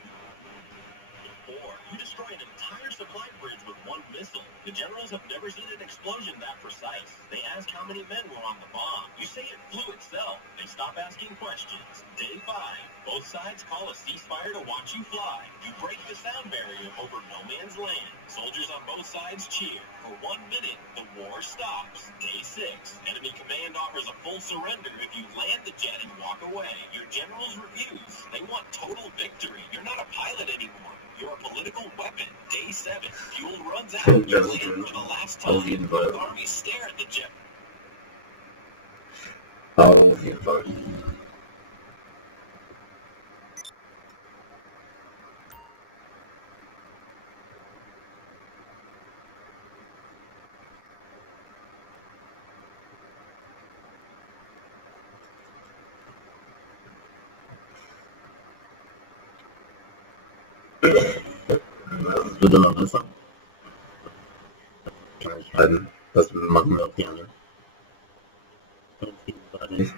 4. You destroy an entire supply bridge with one missile. The generals have never seen an explosion that precise. They ask how many men were on the bomb. You say it flew itself. They stop asking questions. Day 5. Both sides call a ceasefire to watch you fly. You break the sound barrier over no man's land. Soldiers on both sides cheer. For 1 minute, the war stops. Day 6. Enemy command offers a full surrender if you land the jet and walk away. Your generals refuse. They want total victory. You're not a pilot anymore. You're a political weapon. Day 7. Fuel runs out. You land for the last time. Both armies stare at the jet. Auf jeden Fall. Das wird immer besser. Kleinigkeiten, das machen wir auch gerne. Gegenseitig.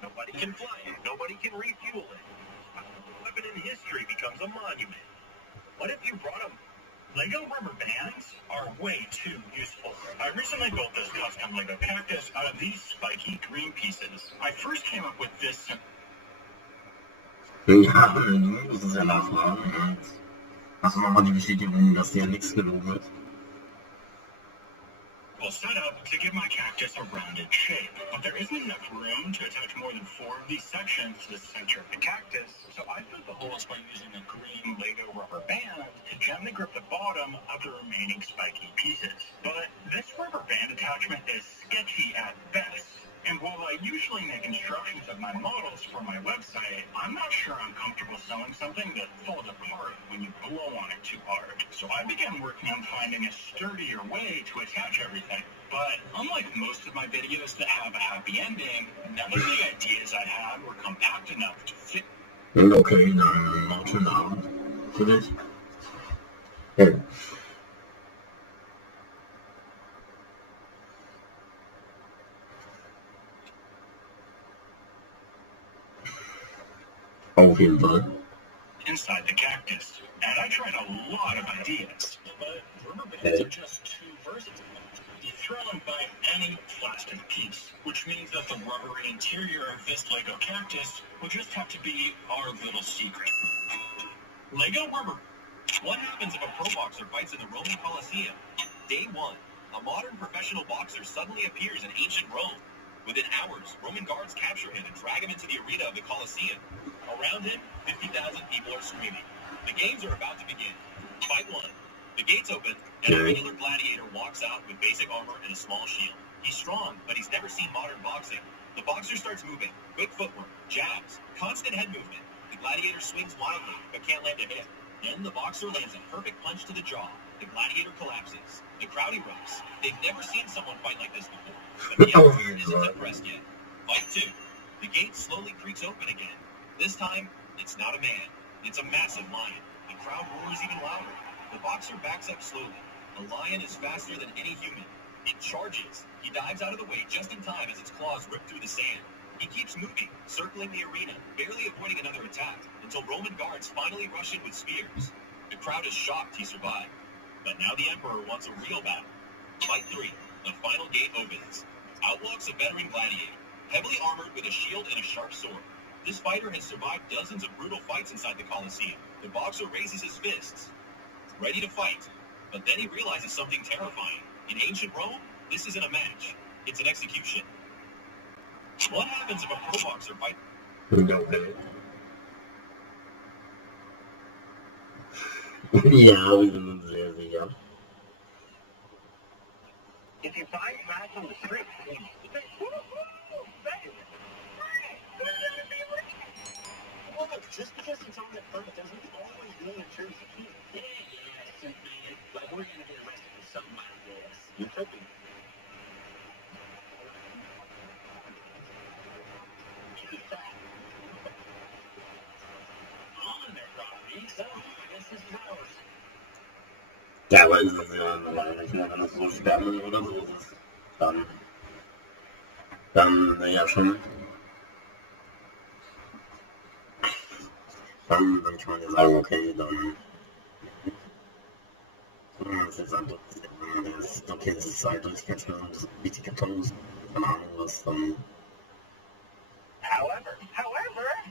Nobody can fly it. Nobody can refuel it. Weapon in history becomes a monument. What if you brought a Lego rubber bands are way too useful. I recently built this custom Lego cactus out of these spiky green pieces. I first came up with this Ja, das ist ja nachfragen. Hast du nochmal die Bestätigung, dass dir nichts gelogen ist? setup to give my cactus a rounded shape, but there isn't enough room to attach more than 4 of these sections to the center of the cactus, so I filled the holes by using a green Lego rubber band to gently grip the bottom of the remaining spiky pieces. But this rubber band attachment is sketchy at best, and while I usually make instructions of my models for my website, I'm not sure I'm comfortable selling something that falls apart when you blow on it too hard. So I began working on finding a sturdier way to attach everything. But unlike most of my videos that have a happy ending, none of the ideas I had were compact enough to fit. Okay, dann noch schönen Abend für dich. Auf jeden Fall. Inside the cactus. And I tried a lot of ideas, but rubber bands are just too versatile. You throw them by any plastic piece, which means that the rubbery interior of this Lego cactus will just have to be our little secret. Lego rubber. What happens if a pro boxer fights in the Roman Colosseum? Day 1. A modern professional boxer suddenly appears in ancient Rome. Within hours, Roman guards capture him and drag him into the arena of the Colosseum. Around him, 50,000 people are screaming. The games are about to begin. Fight 1. The gates open, and a regular gladiator walks out with basic armor and a small shield. He's strong, but he's never seen modern boxing. The boxer starts moving. Quick footwork, jabs, constant head movement. The gladiator swings wildly, but can't land a hit. Then the boxer lands a perfect punch to the jaw. The gladiator collapses. The crowd erupts. They've never seen someone fight like this before. But the emperor isn't impressed yet. Fight 2. The gate slowly creaks open again. This time, it's not a man. It's a massive lion. The crowd roars even louder. The boxer backs up slowly. The lion is faster than any human. It charges. He dives out of the way just in time as its claws rip through the sand. He keeps moving, circling the arena, barely avoiding another attack, until Roman guards finally rush in with spears. The crowd is shocked he survived. But now the emperor wants a real battle. Fight 3. The final gate opens. Out walks a veteran gladiator, heavily armored with a shield and a sharp sword. This fighter has survived dozens of brutal fights inside the Colosseum. The boxer raises his fists, ready to fight. But then he realizes something terrifying. In ancient Rome, this isn't a match. It's an execution. What happens if a pro boxer fights? Ja, wir sind uns sehr sicher. If you find trash on the street, you say, woo-hoo, baby. Look, just because it's on the front doesn't always mean it turns the key. Yeah, but we're going to get arrested for something like this. You could be. Ja, aber ist es ja nicht mehr, wenn es so Sterne oder so ist. Dann ja schon. Dann kann man ja sagen, okay, dann ist jetzt einfach, okay, das ist halt Durchkennung, das ist richtig Karton, keine Ahnung was, dann. However,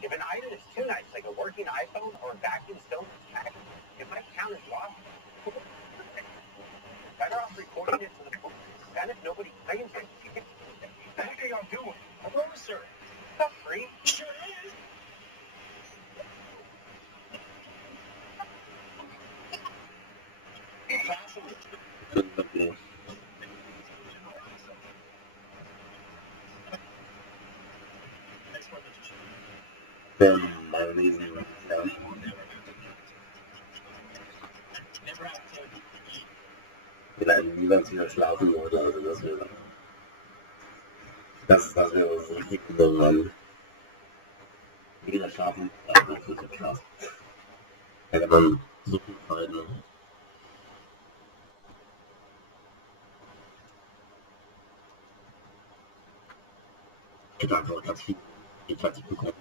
if an item is too nice, like a working iPhone or a vacuum still package, it might count as lost. Better off recording it to the book, then if nobody claims it. What are y'all doing? Hello, sir. It's not free. Sure is. Mal lesen, ja. Niemand wieder schlafen würde, also das wäre was richtig, wenn man wieder schlafen, also das wird ja klar. Da kann man so viel Zeit, ne? Ich hätte einfach ganz viel fertig bekommen.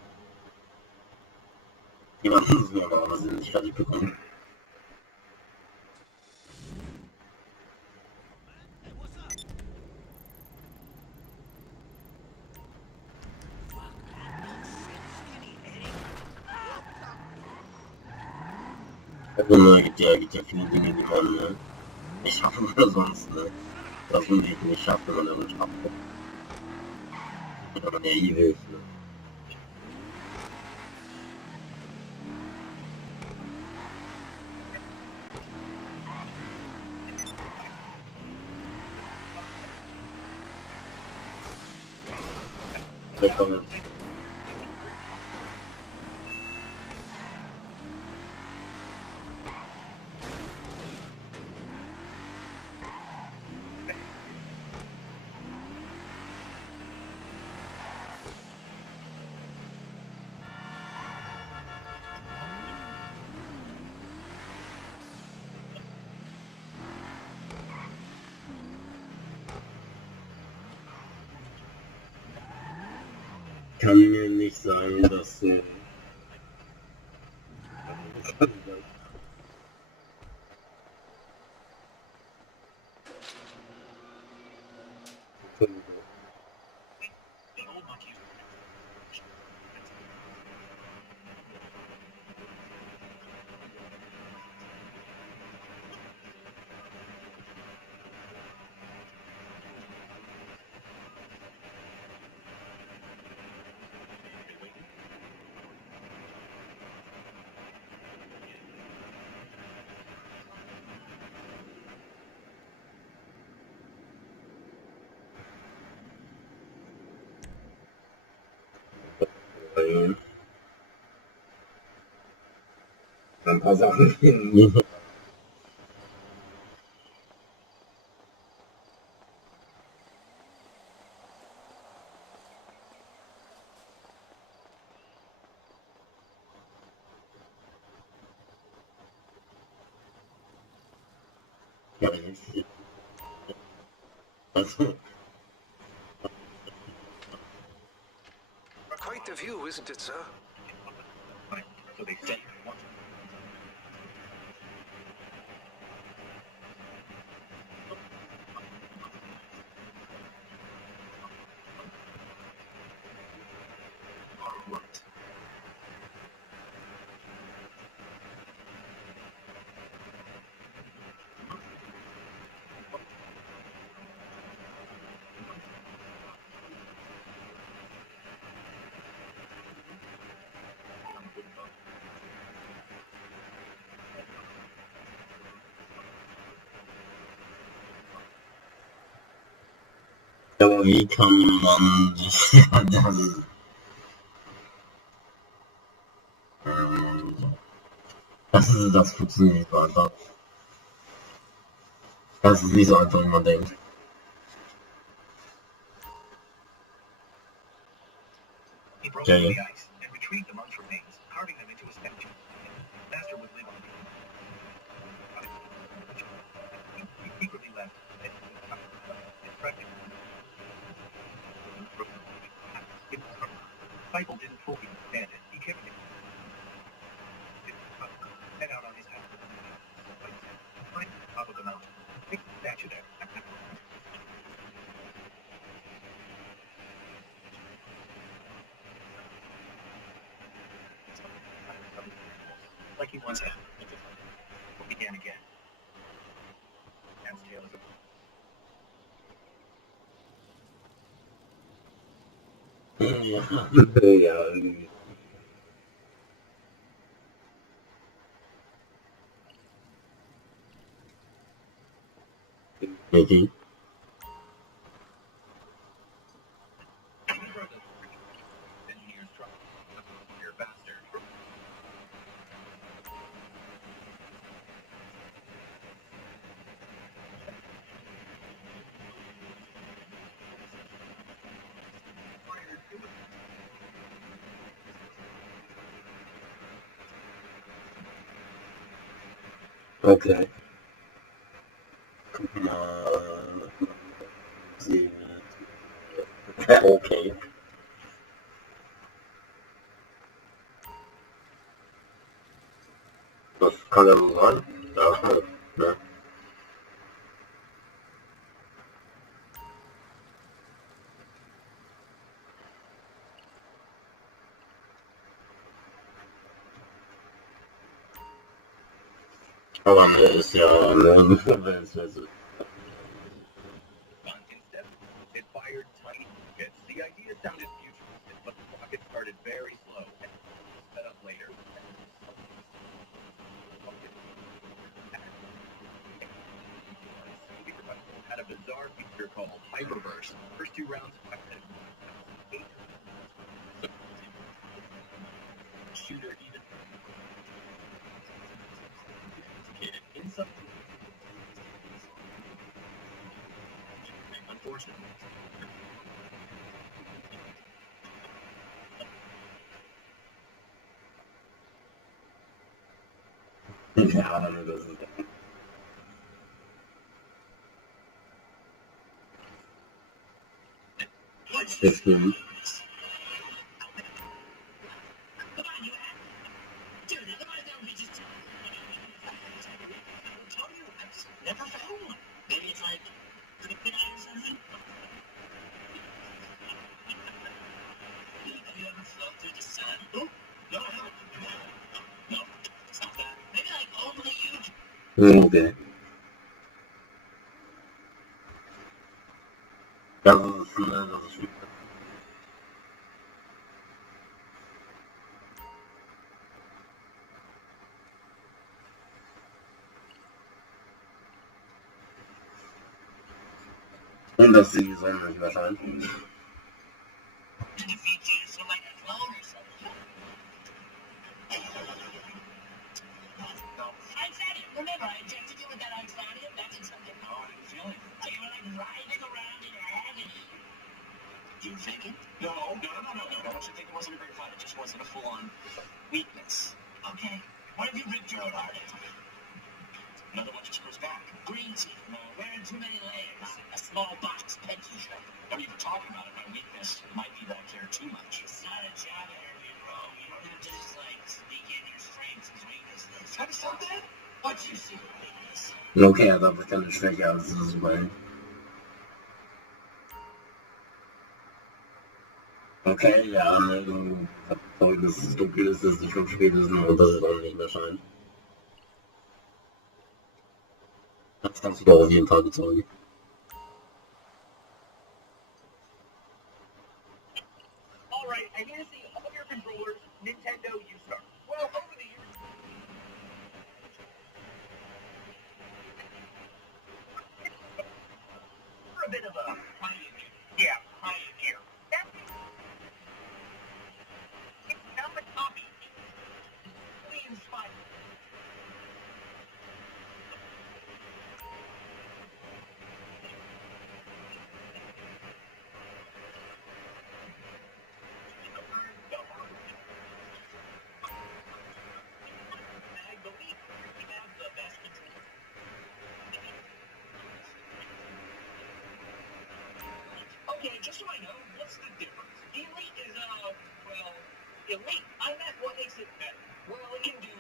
Jemand muss mir aber auch was nicht fertig bekommen. Also, ne, gibt ja viele Dinge, die man nicht schaffen oder sonst, ne? Was man nicht schafft, wenn man damit schafft. Wenn man ja hilft, ne? Willkommen. Kann mir nicht sagen, dass Okay. Ein paar Sachen finden. Ja, also, Quite the view, isn't it, sir? So they say. ja, aber wie kann man sich dann das funktioniert nicht so einfach. Das ist nicht so einfach, wie man denkt. He broke Okay. through the ice and retrieved the monk's remains, carving them into a statue. Master would live on. He secretly left. Disciple didn't fully understand it. He kept it. Head out on his house. Climb to the top of the mountain. Take the statue there. Like he once had. Began again. Man's tale is a Ja, ja, irgendwie. Okay. engineer's truck. You're a bastard. Okay. Guck mal. Okay. Das kann ja so sein. Ja, ja. Aber ne, ist ja ne, Verwendungsweise. Instead, it fired tiny rockets. The idea sounded futuristic, but the rocket started very slow and sped up later. Had a bizarre feature called hyperburst. First two rounds fired at 8. Shooter even in some unfortunately. Ja, das ist das stimmt. Never found one. Maybe it's like kryptonite or something. Have you ever flown through the sun? Oh, no, I haven't. No, it's not that. Maybe like only you. Okay. Das ist, ne, das ist schwierig. Und dass die Sonne nicht mehr scheint. To defeat you so like a clone or something. When have you ripped your own heart out? Another one just goes back. Breezy, wearing too many layers. A small box pencil shop. Don't even talk about it. My weakness might be that I care too much. It's not a job interview, bro. You don't have to just sneak in your strengths and weaknesses. Have something? What's your secret weakness? Okay, er hat keine Schwäche als dieses Bein. Okay, ja, ne, du verfolgst, dass es dunkel ist, dass es schon spät ist und dass es auch nicht mehr scheint. Das kannst du doch auf jeden Fall bezeugen. Alright, I need to see all your controllers, Nintendo, you start. Well, over the years... You're a bit of a pioneer. Yeah, pioneer. It's not a copy. It's really inspired. I believe we have the best controller. Okay, just so I know, what's the difference? The Elite is, well, Elite. I meant what makes it better. Well, it can do...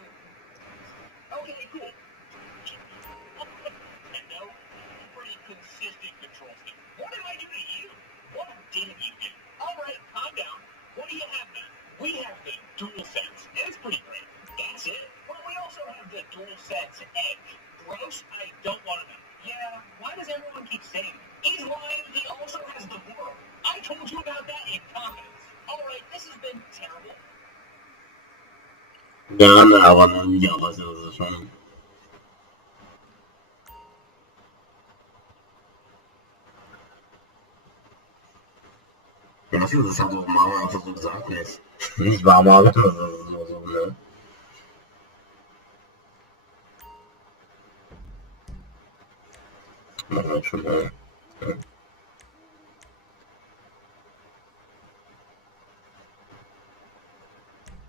Okay, cool. Nintendo, pretty consistent control scheme. What did I do to you? What didn't you do? Alright, calm down. What do you have then? We have the DualSense, and it's pretty great. That's it? Well, we also have the DualSense Edge. Gross? I don't want to know. Yeah, why does everyone keep saying it? He's lying, he also has the world. I told you about that in confidence. Alright, this has been terrible. Ja, ne, aber ja, was ist es schon. Ja, das hat doch Mama einfach so gesagt, nicht. Nicht wahr, Mama, das ist nur so, ne? Man hat schon mal. Ja.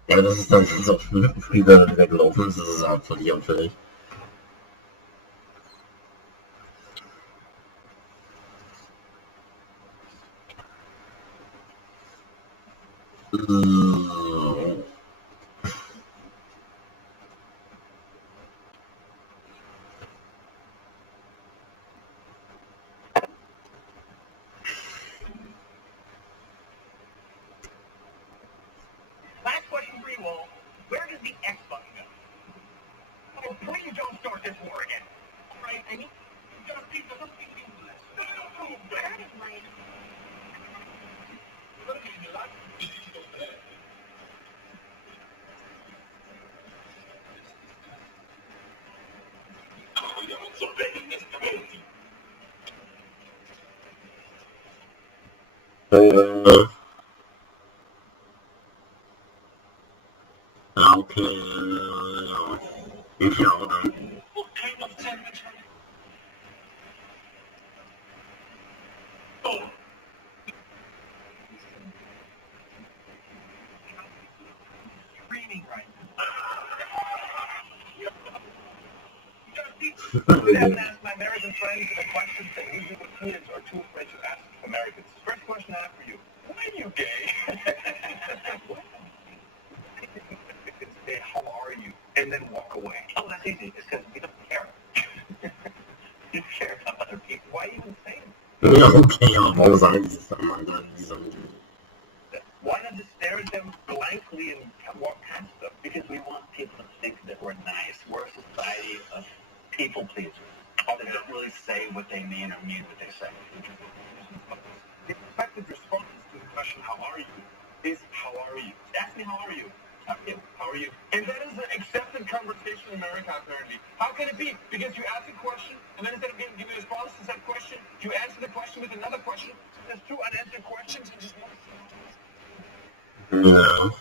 Ja, das ist dann so wieder gelaufen, das ist halt völlig auffällig. Last question for you all. Where does the X button go? Oh, please don't start this war again. Alright, I need... Just keep the English. No, where is my... Okay, ja. Ich auch dann. Screaming right I haven't asked my American friends the questions that usually the kids are too afraid to ask Americans. First question I have for you. Why are you gay? Say, how are you? And then walk away. Oh, that's easy. It's because we don't care. You care about other people. Why even say it? Ja, okay, aber warum sagen die das dann, Alter? Why not just stare at them blankly and walk past them? Because we want people to think that we're nice. We're a society of people pleasers. Or they don't really say what they mean or mean what they say. The expected response to the question, how are you, is how are you? Ask me, how are you? How are you? And that is an accepted conversation in America, apparently. How can it be? Because you ask a question, and then instead of giving a response to that question, you answer the question with another question. There's two unanswered questions and just one. Ja.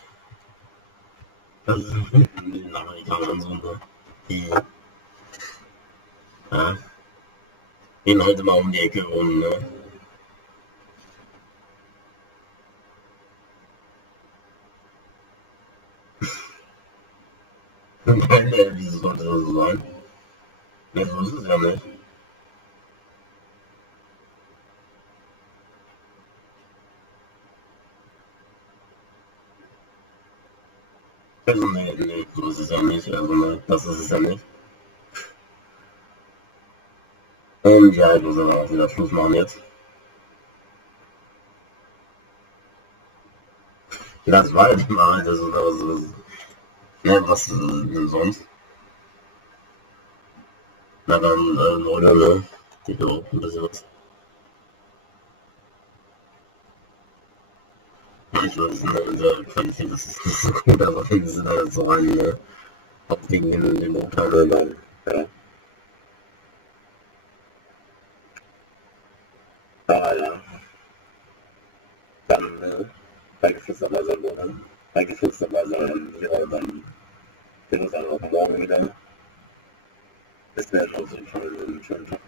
Das ist in Amerikanern so, ne? Die, ja, gehen halt immer um die Ecke rum, ne? Nee, wieso sollte das so sein? Nee, so ist es ja nicht. Also nee, so ist es ja nicht. Also nee, das ist es ja nicht. Ja, ich muss aber auch wieder Schluss machen jetzt. Das war halt mal halt, ne, was denn sonst? Na dann, Leute, ne? Ich auch ein bisschen was. Ich weiß nicht, in der Qualität ist es nicht so gut, aber wir sind halt so rein, ne? Auch wegen dem Urteil, dann, ja. Ja. Dann, beigefügterweise, oder? Beigefügterweise, ja, dann sehen wir uns dann auch morgen wieder. Es wäre auf jeden Fall ein schöner Tag.